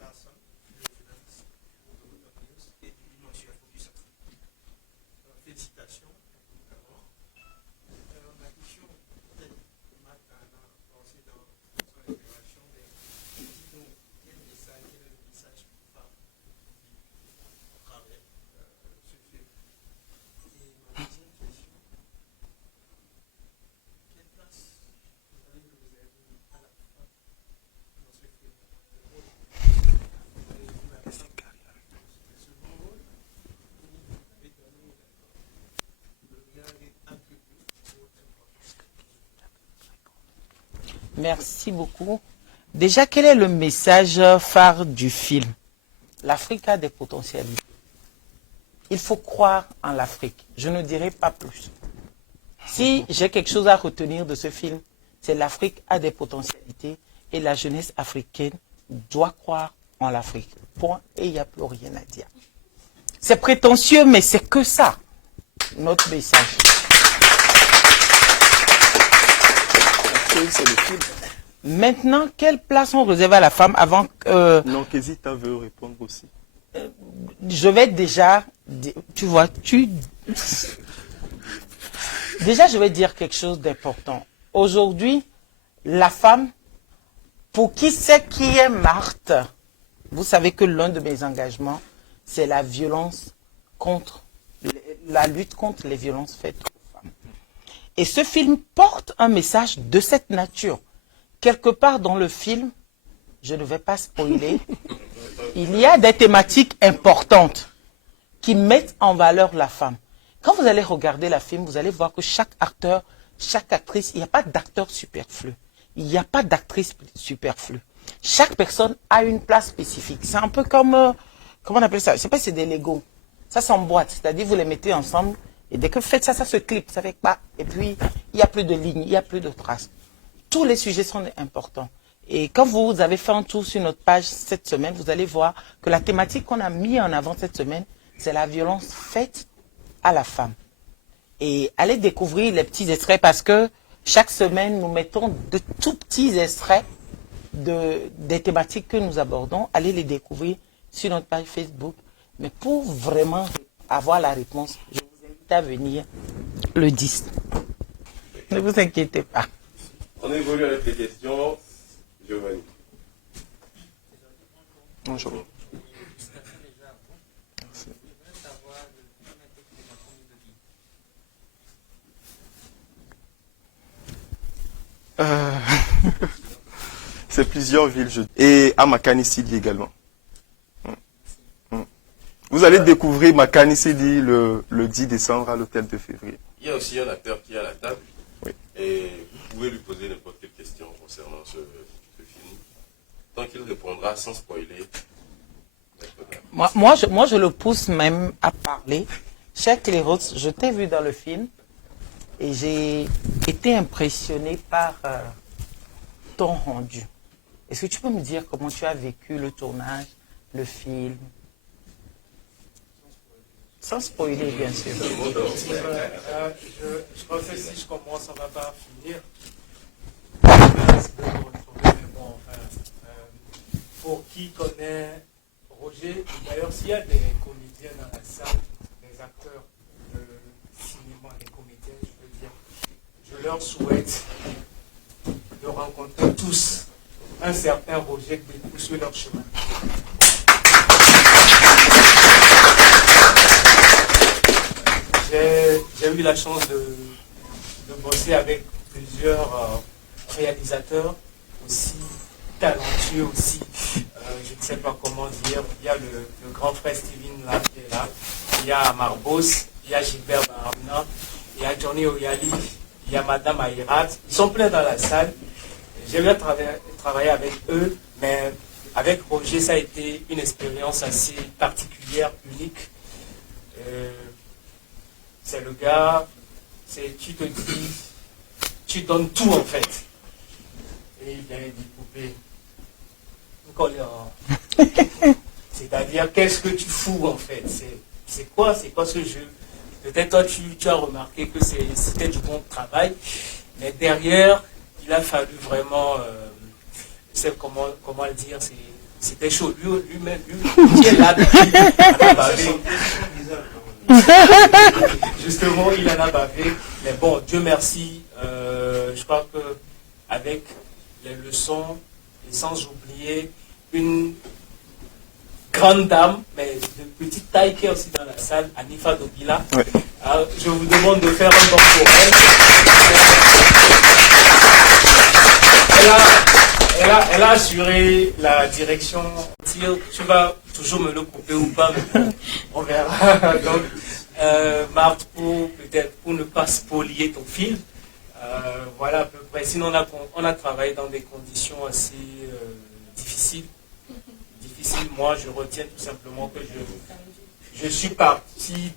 Hassan, journaliste et du Dimanche Focus Afrique. Félicitations d'abord. Ma question, peut-être Marc a pensé dans son intervention, mais dites-nous quel est le message phare à travers ce film. Et ma deuxième question, quelle place vous avez réservée à la fin dans ce film? Merci beaucoup. Déjà, quel est le message phare du film? L'Afrique a des potentialités. Il faut croire en l'Afrique. Je ne dirai pas plus. Si j'ai quelque chose à retenir de ce film, c'est l'Afrique a des potentialités et la jeunesse africaine doit croire en l'Afrique. Point. Et il n'y a plus rien à dire. C'est prétentieux, mais c'est que ça, notre message. C'est le film. Maintenant, quelle place on réserve à la femme avant que... Non, Kézita veut répondre aussi. Je vais déjà... Tu vois, Déjà, je vais dire quelque chose d'important. Aujourd'hui, la femme, pour qui c'est qui est Marthe, vous savez que l'un de mes engagements, c'est la violence contre... la lutte contre les violences faites aux femmes. Et ce film porte un message de cette nature. Quelque part dans le film, je ne vais pas spoiler, il y a des thématiques importantes qui mettent en valeur la femme. Quand vous allez regarder la film, vous allez voir que chaque acteur, chaque actrice, il n'y a pas d'acteur superflu. Il n'y a pas d'actrice superflue. Chaque personne a une place spécifique. C'est un peu comme, comment on appelle ça? Je ne sais pas si c'est des Legos. Ça s'emboîte, c'est-à-dire vous les mettez ensemble et dès que vous faites ça, ça se clip, ça fait pas. Et puis, il n'y a plus de lignes, il n'y a plus de traces. Tous les sujets sont importants. Et quand vous avez fait un tour sur notre page cette semaine, vous allez voir que la thématique qu'on a mis en avant cette semaine, c'est la violence faite à la femme. Et allez découvrir les petits extraits parce que chaque semaine, nous mettons de tout petits extraits des thématiques que nous abordons. Allez les découvrir sur notre page Facebook. Mais pour vraiment avoir la réponse, je vous invite à venir le 10. Ne vous inquiétez pas. On évolue avec les questions. Giovanni. Bonjour. C'est plusieurs villes. Et à Makani Sidi également. Vous allez découvrir Makani Sidi le 10 décembre à l'hôtel de février. Il y a aussi un acteur qui est à la table. Oui. Et vous pouvez lui poser n'importe quelle question concernant ce film. Tant qu'il répondra sans spoiler. Moi, je le pousse même à parler. Cher Cléros, je t'ai vu dans le film et j'ai été impressionné par ton rendu. Est-ce que tu peux me dire comment tu as vécu le tournage, le film? Sans spoiler, bien sûr. Je crois que si je commence, on ne va pas finir. Pour qui connaît Roger, d'ailleurs, s'il y a des comédiens dans la salle, des acteurs de cinéma, des comédiens, je veux dire, je leur souhaite de rencontrer tous un certain Roger Bétou sur leur chemin. J'ai eu la chance de bosser avec plusieurs réalisateurs aussi talentueux aussi, je ne sais pas comment dire. Il y a le grand frère Steven là, qui est là, il y a Marbos, il y a Gilbert Barabna, il y a Johnny Oyali, il y a Madame Aïrat. Ils sont pleins dans la salle. J'ai bien travaillé avec eux, mais avec Roger, ça a été une expérience assez particulière, unique. C'est le gars, tu te dis, tu donnes tout en fait. Et il vient des poupées. C'est-à-dire, qu'est-ce que tu fous en fait? C'est quoi ce jeu? Peut-être toi, tu as remarqué que c'était du bon travail, mais derrière, il a fallu vraiment, comment le dire, c'était chaud. Lui-même, qui est là depuis, justement, il en a bavé. Mais bon, Dieu merci, je crois qu'avec les leçons, et sans oublier une grande dame, mais de petite taille qui est aussi dans la salle, Anifa Dobila. Oui. Alors, je vous demande de faire un bon pour elle. Elle a assuré la direction. Tu vas toujours me le couper ou pas, mais bon, on verra. Donc, Marthe, peut-être pour ne pas spolier ton film, voilà à peu près. Sinon, on a travaillé dans des conditions assez difficiles. Moi, je retiens tout simplement que je suis parti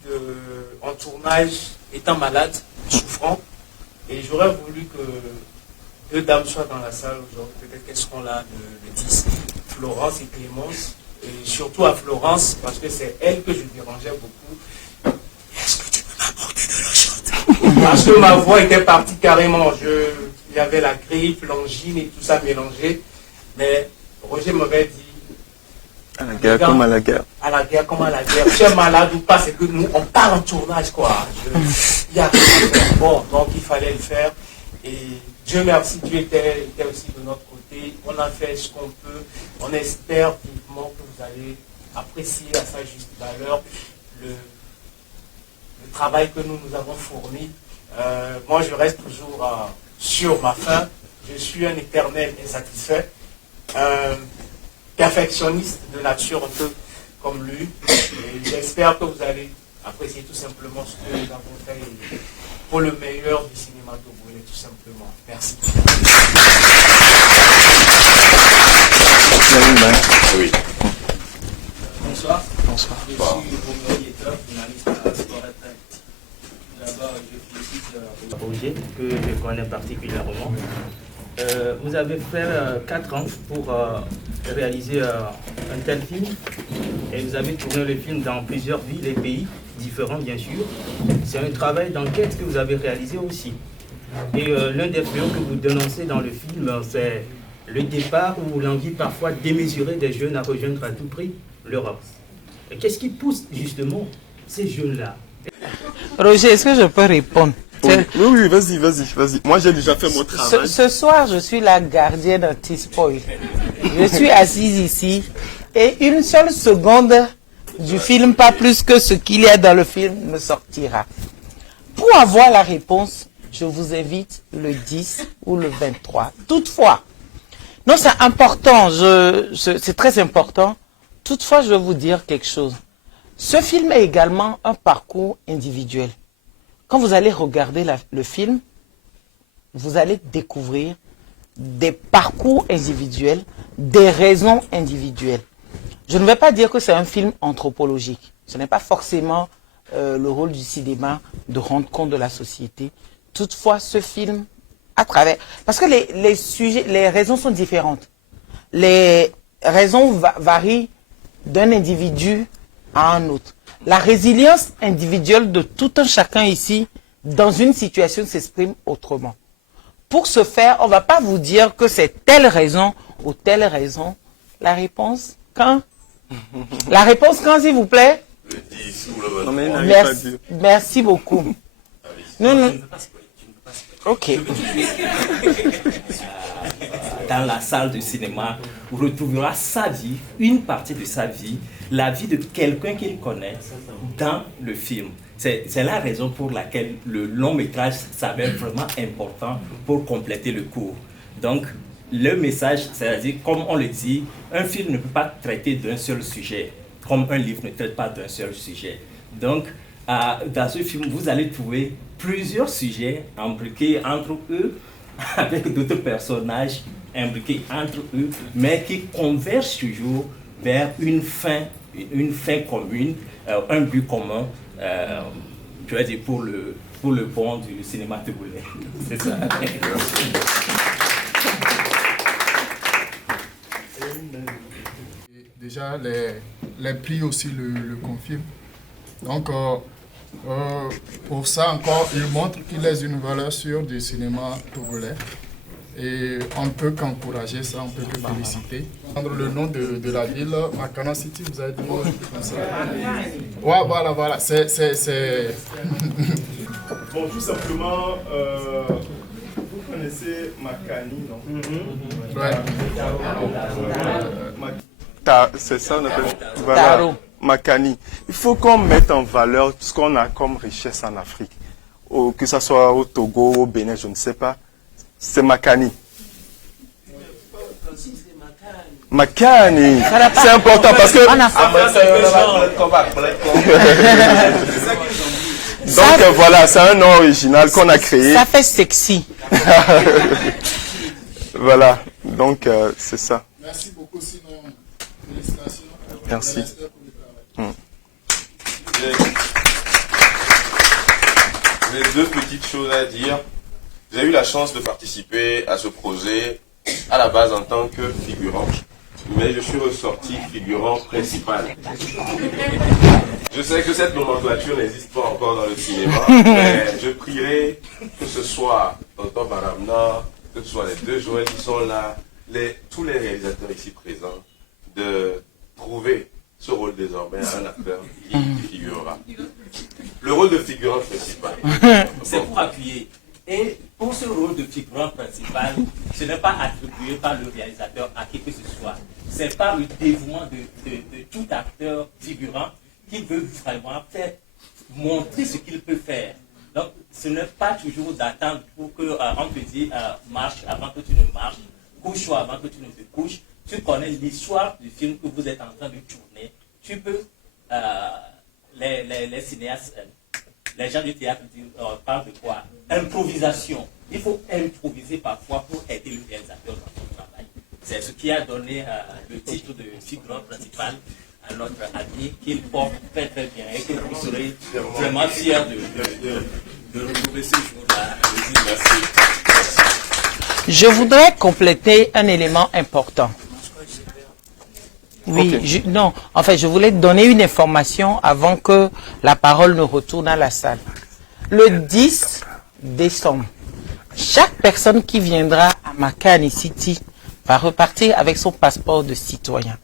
en tournage étant malade, souffrant, et j'aurais voulu que deux dames soient dans la salle aujourd'hui. Peut-être qu'elles seront là le 10, Florence et Clémence, et surtout à Florence, parce que c'est elle que je dérangeais beaucoup. Est-ce que tu peux m'apporter de l'eau chaude? Parce que ma voix était partie carrément. Il y avait la grippe, l'angine et tout ça mélangé. Mais Roger m'avait dit, à la guerre comme à la guerre. À la guerre comme à la guerre. Tu es malade ou pas, c'est que nous, on part en tournage, quoi. Il y a rien à faire. Bon, donc il fallait le faire. Et Dieu merci, Dieu était aussi de notre côté. On a fait ce qu'on peut. On espère vivement que vous allez apprécier à sa juste valeur le travail que nous avons fourni. Moi, je reste toujours sur ma faim. Je suis un éternel insatisfait. Perfectionniste de nature, un peu comme lui. Et j'espère que vous allez apprécier tout simplement ce que nous avons fait pour le meilleur du cinéma togolais, tout simplement. Merci. Oui. Bonsoir. Bonsoir. Je suis Romain Yetter, journaliste à Sport Attack. Tout Je félicite Roger, que je connais particulièrement. Vous avez fait 4 ans pour réaliser un tel film et vous avez tourné le film dans plusieurs villes et pays différents bien sûr. C'est un travail d'enquête que vous avez réalisé aussi. Et l'un des fléaux que vous dénoncez dans le film, c'est le départ ou l'envie parfois démesurée des jeunes à rejoindre à tout prix l'Europe. Qu'est-ce qui pousse justement ces jeunes-là? Roger, est-ce que je peux répondre? Oui, vas-y. Moi, j'ai déjà fait mon travail. Ce soir, je suis la gardienne anti-spoil. Je suis assise ici et une seule seconde du film, pas plus que ce qu'il y a dans le film, ne sortira. Pour avoir la réponse, je vous invite le 10 ou le 23. Toutefois, non, c'est important, c'est très important. Toutefois, je vais vous dire quelque chose. Ce film est également un parcours individuel. Quand vous allez regarder le film, vous allez découvrir des parcours individuels, des raisons individuelles. Je ne vais pas dire que c'est un film anthropologique. Ce n'est pas forcément le rôle du cinéma de rendre compte de la société. Toutefois, ce film, à travers... Parce que les raisons sont différentes. Les raisons varient d'un individu à un autre. La résilience individuelle de tout un chacun ici, dans une situation, s'exprime autrement. Pour ce faire, on ne va pas vous dire que c'est telle raison ou telle raison. La réponse, quand? La réponse, quand, s'il vous plaît? Le 10 ou le 23. Non, mais merci beaucoup. Non. Ok. Dans la salle de cinéma, vous retrouverez sa vie, une partie de sa vie, la vie de quelqu'un qu'il connaît dans le film. C'est la raison pour laquelle le long métrage s'avère vraiment important pour compléter le cours. Donc, le message, c'est-à-dire, comme on le dit, un film ne peut pas traiter d'un seul sujet, comme un livre ne traite pas d'un seul sujet. Donc, dans ce film, vous allez trouver plusieurs sujets imbriqués entre eux, avec d'autres personnages imbriqués entre eux, mais qui convergent toujours vers une fin commune, un but commun, je veux dire pour le bon du cinéma togolais. C'est ça. Déjà, les prix aussi le confirment. Donc, pour ça encore, il montre qu'il est une valeur sûre du cinéma togolais. Et on ne peut qu'encourager ça, on ne peut que féliciter. Prendre le nom de la ville, Makana City, vous avez dit comme ça. Ouais, voilà, c'est... Bon, tout simplement, vous connaissez Makani, non? Ouais. C'est ça, on appelle... Voilà, Makani. Il faut qu'on mette en valeur ce qu'on a comme richesse en Afrique. Que ce soit au Togo, au Bénin, je ne sais pas. C'est Makani. Makani. C'est important parce que... Donc voilà, c'est un nom original qu'on a créé. Ça fait sexy. Voilà, donc c'est ça. Merci beaucoup, sinon, félicitations. Merci. J'ai deux petites choses à dire. J'ai eu la chance de participer à ce projet à la base en tant que figurant, mais je suis ressorti figurant principal. Je sais que cette nomenclature n'existe pas encore dans le cinéma, mais je prierai que ce soit Tonton Baramna, que ce soit les deux Joël qui sont là, tous les réalisateurs ici présents, de trouver ce rôle désormais à un acteur qui figurera. Le rôle de figurant principal. C'est pour appuyer. Et pour ce rôle de figurant principal, ce n'est pas attribué par le réalisateur à qui que ce soit. C'est par le dévouement de tout acteur figurant qui veut vraiment montrer ce qu'il peut faire. Donc, ce n'est pas toujours d'attendre pour qu'on te dise marche avant que tu ne marches, couche-toi avant que tu ne te couches. Tu connais l'histoire du film que vous êtes en train de tourner. Tu peux, les cinéastes, les gens du théâtre parlent de quoi? Improvisation. Il faut improviser parfois pour aider le réalisateur dans son travail. C'est ce qui a donné le titre de figurant principal à notre ami qu'il porte très très bien et que vous serez vraiment fiers de retrouver ce jour-là. Merci. Je voudrais compléter un élément important. Oui, Okay. non, en fait, je voulais donner une information avant que la parole ne retourne à la salle. Le 10 décembre, chaque personne qui viendra à Makani City va repartir avec son passeport de citoyen.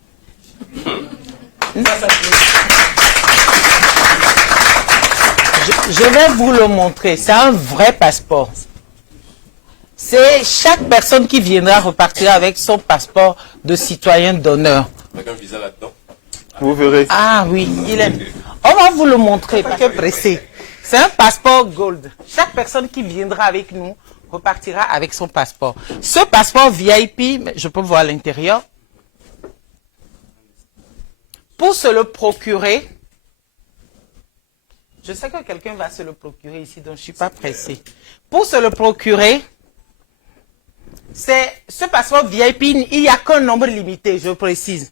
Je vais vous le montrer. C'est un vrai passeport. C'est chaque personne qui viendra repartir avec son passeport de citoyen d'honneur. Avec un visa là-dedans. Vous verrez. Ah oui, il est. On va vous le montrer, parce que pressé. C'est un passeport gold. Chaque personne qui viendra avec nous repartira avec son passeport. Ce passeport VIP, je peux voir l'intérieur. Pour se le procurer, je sais que quelqu'un va se le procurer ici, donc je ne suis pas pressé. Pour se le procurer, c'est ce passeport VIP, il n'y a qu'un nombre limité, je précise.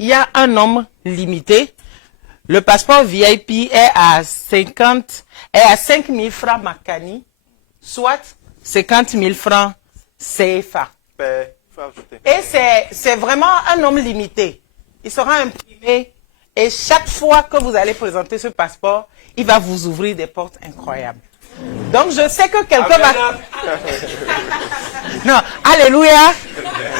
Il y a un nombre limité. Le passeport VIP est à 5 000 francs Makani, soit 50 000 francs CFA. Et c'est vraiment un nombre limité. Il sera imprimé et chaque fois que vous allez présenter ce passeport, il va vous ouvrir des portes incroyables. Donc je sais que quelqu'un va... Non, alléluia.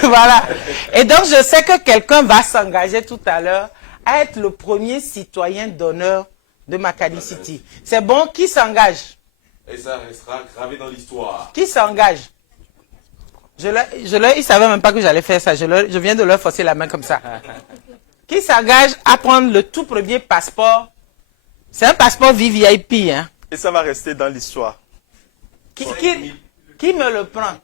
Voilà. Et donc je sais que quelqu'un va s'engager tout à l'heure à être le premier citoyen d'honneur de Makani City. C'est bon, qui s'engage? Et ça restera gravé dans l'histoire. Qui s'engage? Il ne savait même pas que j'allais faire ça. Je viens de leur forcer la main comme ça. Qui s'engage à prendre le tout premier passeport? C'est un passeport VIP, hein? Et ça va rester dans l'histoire. Qui me le prend?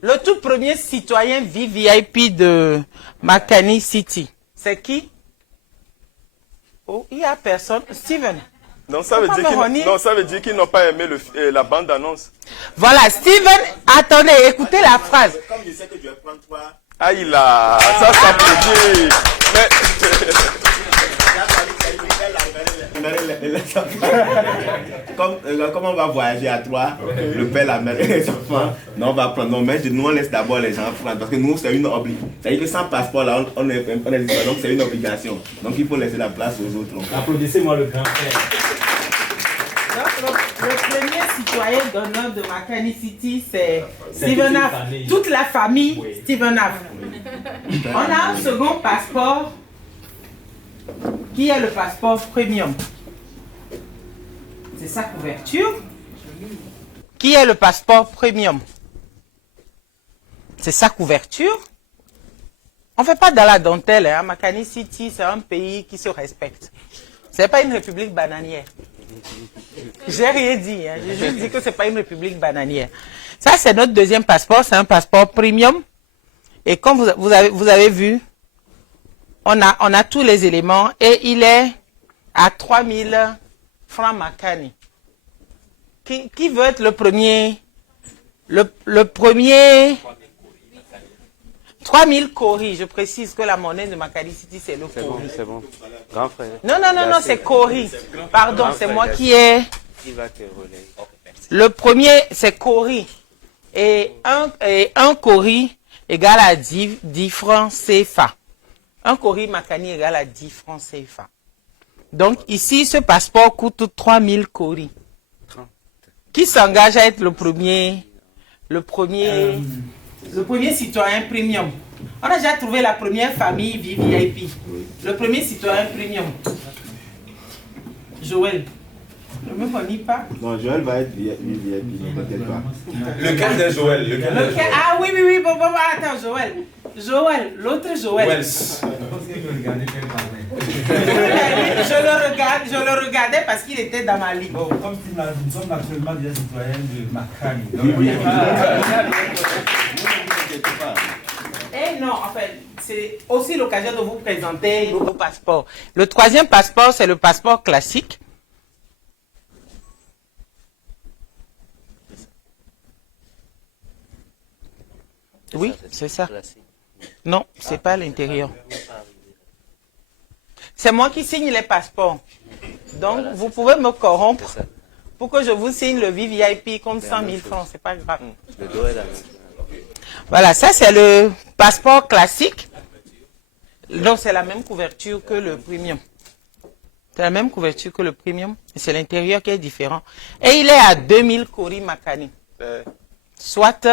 Le tout premier citoyen VIP de Makani City. C'est qui? Oh, il n'y a personne. Steven. Non, ça veut dire qu'ils n'ont pas aimé la bande-annonce. Voilà, Steven, attendez, écoutez la phrase. Comme je sais que je vais prendre toi. Ah, il a... Ça s'applaudit. Mais... Comme on va voyager à trois, le père, la mère et les enfants, non, on va prendre. Non, mais nous, on laisse d'abord les gens prendre. Parce que nous, c'est une obligation. C'est-à-dire que sans passeport, là, on est donc c'est une obligation. Donc il faut laisser la place aux autres. Applaudissez-moi le grand frère. Donc, le premier citoyen d'honneur de Makani City, c'est Steven Aff. Toute la famille, oui. Steven Aff. On a un second passeport qui est le passeport premium. C'est sa couverture. Qui est le passeport premium? C'est sa couverture. On ne fait pas dans la dentelle. Hein. Makani City, c'est un pays qui se respecte. Ce n'est pas une république bananière. J'ai rien dit. Hein. J'ai juste dit que ce n'est pas une république bananière. Ça, c'est notre deuxième passeport. C'est un passeport premium. Et comme vous avez vu, on a tous les éléments et il est à 3 000 francs Makani. Qui veut être le premier? Le premier... 3 000 Kori. Je précise que la monnaie de Makani City, c'est le Kori. C'est bon. Grand frère. Non, c'est Kori. Pardon, c'est moi qui ai... Le premier, c'est Kori. Et un Kori égale à 10 francs CFA. Un Kori Makani égale à 10 francs CFA. Donc ici, ce passeport coûte 3 000 Kori. Qui s'engage à être le premier citoyen premium? On a déjà trouvé la première famille VIP. Le premier citoyen premium. Joël. Ne me connais pas. Non, Joël va être VIP, ne t'inquiète pas. Lequel de Joël? Ah oui, bon, attends, Joël, l'autre Joël. Je le regardais parce qu'il était dans ma ligne. Bon, comme nous sommes actuellement des citoyens de Makani. Et non, en fait, c'est aussi l'occasion de vous présenter nos passeports. Le troisième passeport, c'est le passeport classique. Oui, c'est ça. Non, c'est pas l'intérieur. C'est moi qui signe les passeports. Donc, vous pouvez me corrompre pour que je vous signe le VVIP compte 100 000 francs, c'est pas grave. Le dos est là. Voilà, ça c'est le passeport classique. Donc c'est la même couverture que le premium. C'est la même couverture que le premium, mais c'est l'intérieur qui est différent. Et il est à 2000 Kori Makani, soit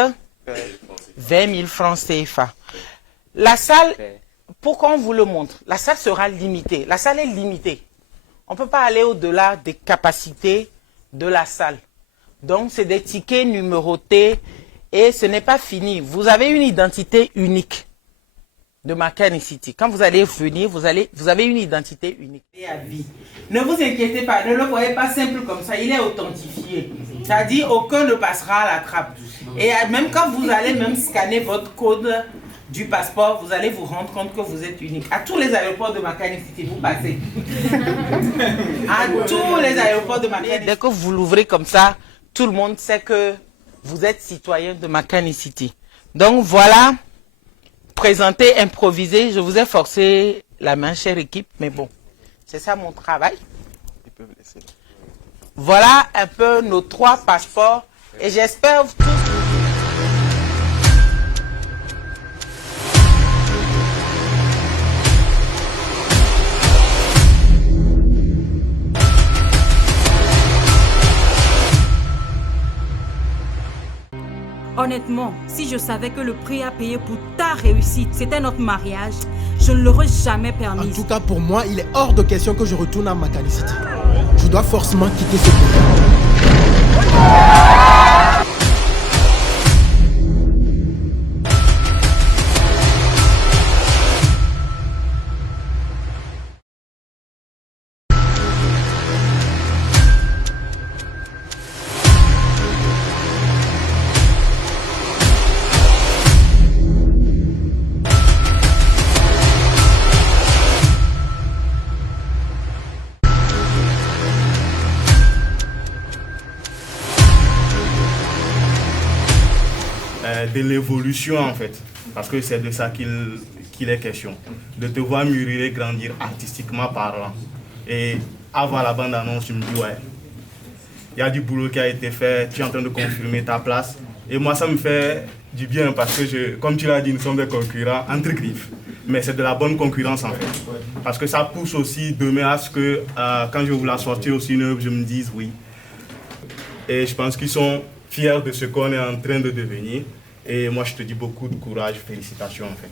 20 000 francs CFA. La salle, pourquoi on vous le montre? La salle sera limitée. La salle est limitée. On ne peut pas aller au-delà des capacités de la salle. Donc c'est des tickets numérotés et ce n'est pas fini. Vous avez une identité unique de Makani City. Quand vous allez venir, vous avez une identité unique. Ne vous inquiétez pas, ne le voyez pas simple comme ça, il est authentifié. C'est-à-dire aucun ne passera à la trappe. Et même quand vous allez même scanner votre code du passeport, vous allez vous rendre compte que vous êtes unique. À tous les aéroports de Makani City, vous passez. À tous les aéroports de Makani City. Dès que vous l'ouvrez comme ça, tout le monde sait que vous êtes citoyen de Makani City. Donc voilà. Présenter, improviser, je vous ai forcé la main, chère équipe, mais bon, c'est ça mon travail. Ils peuvent laisser. Voilà un peu nos 3 passeports et j'espère tous... Honnêtement, si je savais que le prix à payer pour ta réussite, c'était notre mariage, je ne l'aurais jamais permis. En tout cas, pour moi, il est hors de question que je retourne à Makani City. Je dois forcément quitter ce pays. De l'évolution en fait, parce que c'est de ça qu'il est question, de te voir mûrir et grandir artistiquement parlant. Et avant la bande-annonce, tu me dis ouais, il y a du boulot qui a été fait, tu es en train de confirmer ta place. Et moi ça me fait du bien parce que, comme tu l'as dit, nous sommes des concurrents entre griffes. Mais c'est de la bonne concurrence en fait. Parce que ça pousse aussi demain à ce que quand je vais vouloir sortir aussi une œuvre, je me dise oui. Et je pense qu'ils sont fiers de ce qu'on est en train de devenir. Et moi, je te dis beaucoup de courage, félicitations en fait.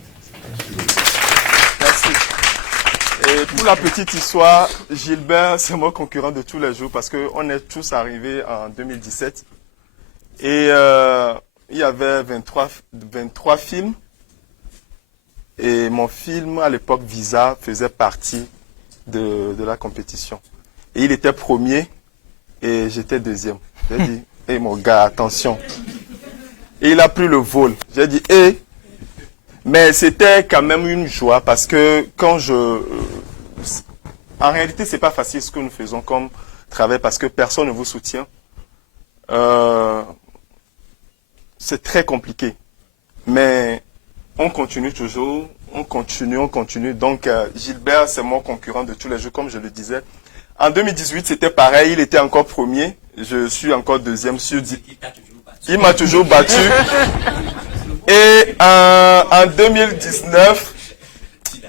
Merci. Et pour la petite histoire, Gilbert, c'est mon concurrent de tous les jours parce qu'on est tous arrivés en 2017. Et il y avait 23 films. Et mon film, à l'époque, Visa, faisait partie de la compétition. Et il était premier et j'étais deuxième. J'ai dit, hé mon gars, attention. Et il a pris le vol. J'ai dit, hé. Mais c'était quand même une joie parce que quand en réalité, c'est pas facile ce que nous faisons comme travail parce que personne ne vous soutient. C'est très compliqué. Mais on continue toujours, on continue. Donc, Gilbert, c'est mon concurrent de tous les jours, comme je le disais. En 2018, c'était pareil, il était encore premier. Je suis encore deuxième sur 10. Il m'a toujours battu. Et en 2019,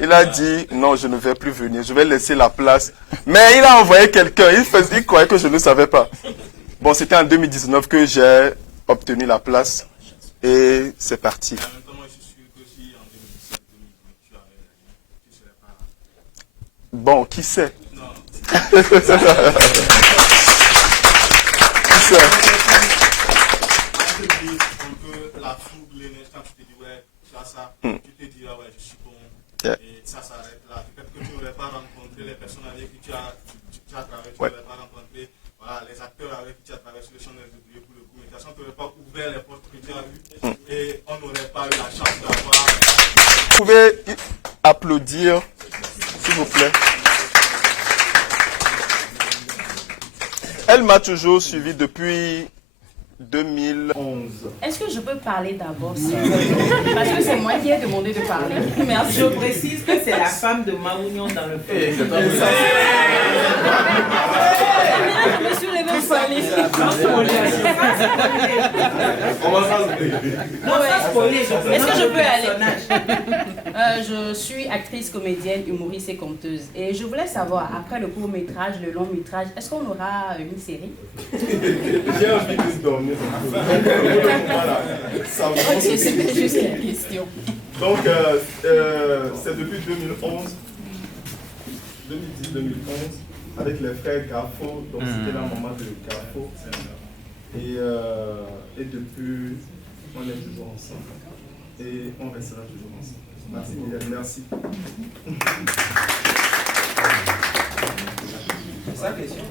il a dit, non, je ne vais plus venir, je vais laisser la place. Mais il a envoyé quelqu'un, il croyait que je ne savais pas. Bon, c'était en 2019 que j'ai obtenu la place. Et c'est parti. Bon, qui sait? Qui sait? Tu te dis, ah ouais, je suis bon. Et ça s'arrête là. Peut-être que tu n'aurais pas rencontré les personnes avec qui tu as travaillé, tu n'aurais pas rencontré les acteurs avec qui tu as travaillé sur le champ des oubliés pour le coup. Mais de toute façon, tu n'aurais pas ouvert les portes que tu as eues et on n'aurait pas eu la chance d'avoir. Vous pouvez applaudir, s'il vous plaît. Elle m'a toujours suivi depuis 2011. Est-ce que je peux parler d'abord? Parce que c'est moi qui ai demandé de parler. Merci. Je précise que c'est la femme de Maounion dans le film. Je me suis levée pour parler. Est-ce que je peux aller? Je suis actrice, comédienne, humoriste et conteuse. Et je voulais savoir, après le court-métrage, le long-métrage, est-ce qu'on aura une série? J'ai envie de dormir. Voilà. Ok, c'était juste la question. Donc, c'est depuis 2011, 2010-2011, avec les frères Garfo. Donc, c'était la maman de Garfo. Et depuis, on est toujours ensemble. Et on restera toujours ensemble. Merci, Mylène. Merci. C'est sa question.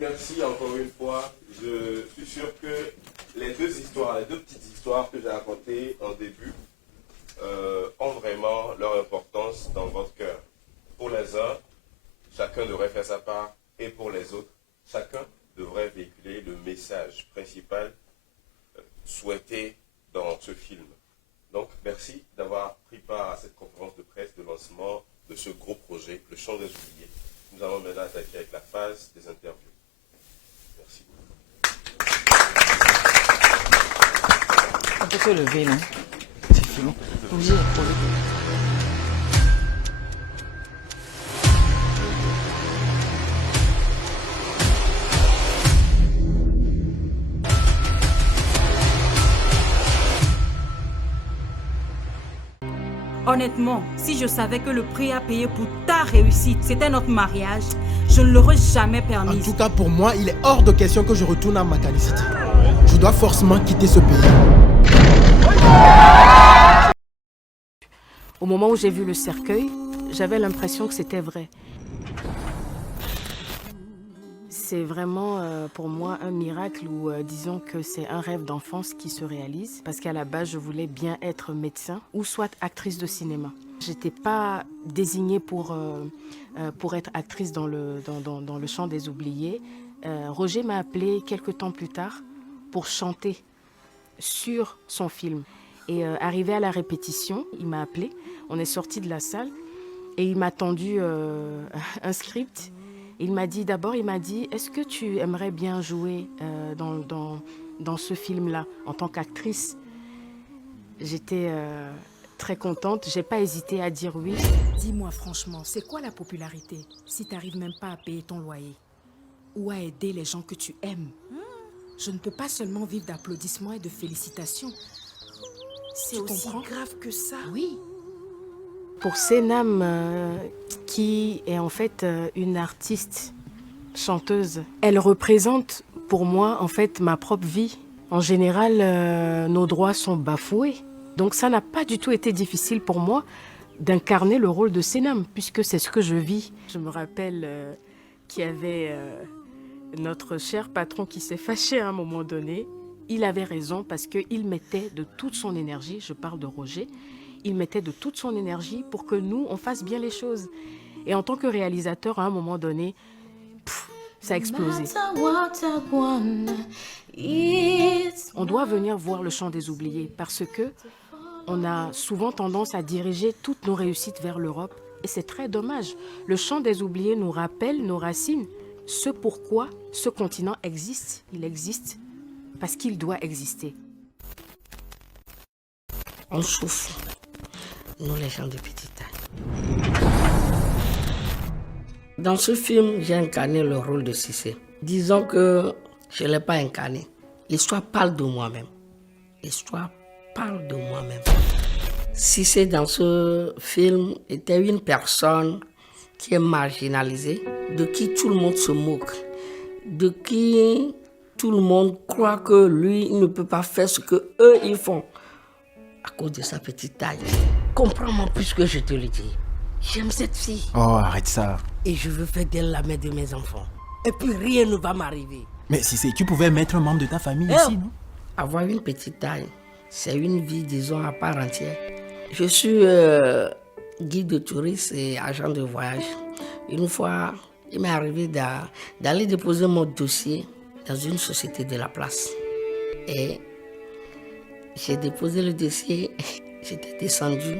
Merci encore une fois. Je suis sûr que les deux petites histoires que j'ai racontées en début ont vraiment leur importance dans votre cœur. Pour les uns, chacun devrait faire sa part, et pour les autres, chacun devrait véhiculer le message principal souhaité dans ce film. Donc, merci d'avoir pris part à cette conférence de presse de lancement de ce gros projet, Le Chant des Oubliés. Nous allons maintenant attaquer avec la phase des interviews. Merci beaucoup. On peut se lever, non? C'est fini. Oui, Honnêtement, si je savais que le prix à payer pour ta réussite, c'était notre mariage, je ne l'aurais jamais permis. En tout cas, pour moi, il est hors de question que je retourne à Makani City. Je dois forcément quitter ce pays. Au moment où j'ai vu le cercueil, j'avais l'impression que c'était vrai. C'est vraiment pour moi un miracle ou disons que c'est un rêve d'enfance qui se réalise parce qu'à la base je voulais bien être médecin ou soit actrice de cinéma. J'étais pas désignée pour être actrice dans le Chant des Oubliés. Roger m'a appelé quelques temps plus tard pour chanter sur son film. Et arrivé à la répétition, il m'a appelé, on est sorti de la salle et il m'a tendu un script. Il m'a dit d'abord, est-ce que tu aimerais bien jouer dans ce film-là en tant qu'actrice? J'étais très contente, j'ai pas hésité à dire oui. Dis-moi franchement, c'est quoi la popularité si tu n'arrives même pas à payer ton loyer ou à aider les gens que tu aimes? Je ne peux pas seulement vivre d'applaudissements et de félicitations. C'est aussi grave que ça. Oui. Pour Senam, qui est en fait une artiste chanteuse, elle représente pour moi en fait ma propre vie. En général, nos droits sont bafoués. Donc ça n'a pas du tout été difficile pour moi d'incarner le rôle de Senam, puisque c'est ce que je vis. Je me rappelle qu'il y avait notre cher patron qui s'est fâché à un moment donné. Il avait raison parce qu'il mettait de toute son énergie, je parle de Roger, il mettait de toute son énergie pour que nous, on fasse bien les choses. Et en tant que réalisateur, à un moment donné, ça a explosé. On doit venir voir Le Chant des Oubliés parce que on a souvent tendance à diriger toutes nos réussites vers l'Europe et c'est très dommage. Le Chant des Oubliés nous rappelle nos racines, ce pourquoi ce continent existe. Il existe parce qu'il doit exister. On souffre, nous les gens de petite taille. Dans ce film, j'ai incarné le rôle de Cissé. Disons que je ne l'ai pas incarné. L'histoire parle de moi-même. L'histoire parle de moi-même. Cissé, dans ce film, était une personne qui est marginalisée, de qui tout le monde se moque, de qui tout le monde croit que lui, il ne peut pas faire ce que eux ils font à cause de sa petite taille. Comprends-moi plus que je te le dis. J'aime cette fille. Oh, arrête ça. Et je veux faire d'elle la mère de mes enfants. Et puis rien ne va m'arriver. Mais si tu pouvais mettre un membre de ta famille ici, non? Avoir une petite taille, c'est une vie, disons, à part entière. Je suis guide de tourisme et agent de voyage. Une fois, il m'est arrivé d'aller déposer mon dossier dans une société de la place. Et j'ai déposé le dossier, j'étais descendu.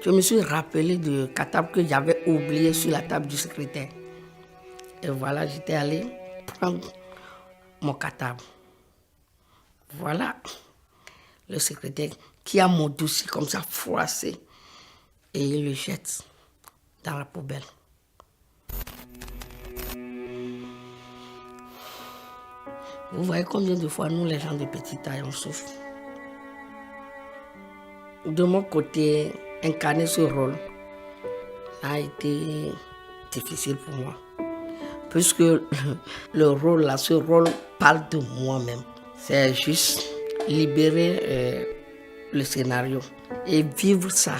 Je me suis rappelé de cartable que j'avais oublié sur la table du secrétaire. Et voilà, j'étais allé prendre mon cartable. Voilà le secrétaire qui a mon dossier comme ça froissé et il le jette dans la poubelle. Vous voyez combien de fois nous, les gens de petite taille, on souffre. De mon côté, incarner ce rôle a été difficile pour moi. Puisque le rôle là, ce rôle parle de moi-même. C'est juste libérer le scénario et vivre ça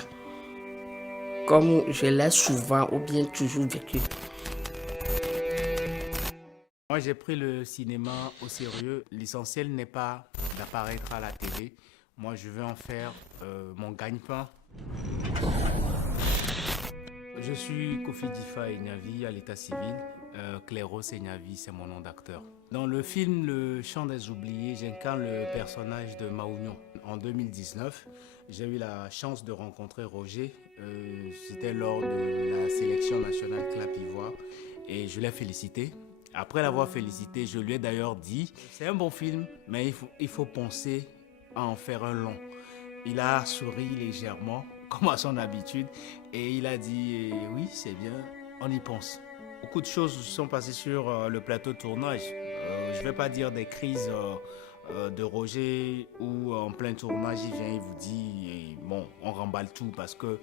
comme je l'ai souvent ou bien toujours vécu. Moi, j'ai pris le cinéma au sérieux. L'essentiel n'est pas d'apparaître à la télé. Moi, je veux en faire mon gagne-pain. Je suis Kofi Difa Enyavi à l'état civil. Clairos Enyavi, c'est mon nom d'acteur. Dans le film Le Chant des Oubliés, j'incarne le personnage de Maounion. En 2019, j'ai eu la chance de rencontrer Roger. C'était lors de la sélection nationale Clap Ivoire et je l'ai félicité. Après l'avoir félicité, je lui ai d'ailleurs dit « C'est un bon film, mais il faut penser à en faire un long ». Il a souri légèrement, comme à son habitude, et il a dit « Oui, c'est bien, on y pense ». Beaucoup de choses se sont passées sur le plateau de tournage. Je ne vais pas dire des crises de Roger où en plein tournage, il vient, il vous dit « Bon, on remballe tout parce que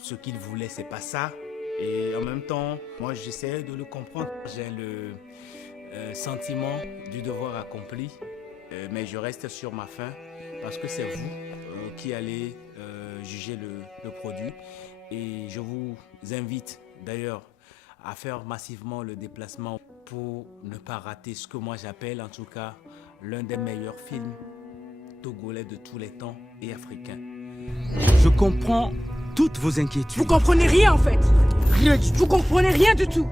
ce qu'il voulait, c'est pas ça ». Et en même temps, moi, j'essaie de le comprendre. J'ai le sentiment du devoir accompli, mais je reste sur ma faim parce que c'est vous qui allez juger le produit. Et je vous invite d'ailleurs à faire massivement le déplacement pour ne pas rater ce que moi j'appelle en tout cas l'un des meilleurs films togolais de tous les temps et africains. Je comprends toutes vos inquiétudes. Vous comprenez rien en fait. Rien du tout. Vous comprenez rien du tout.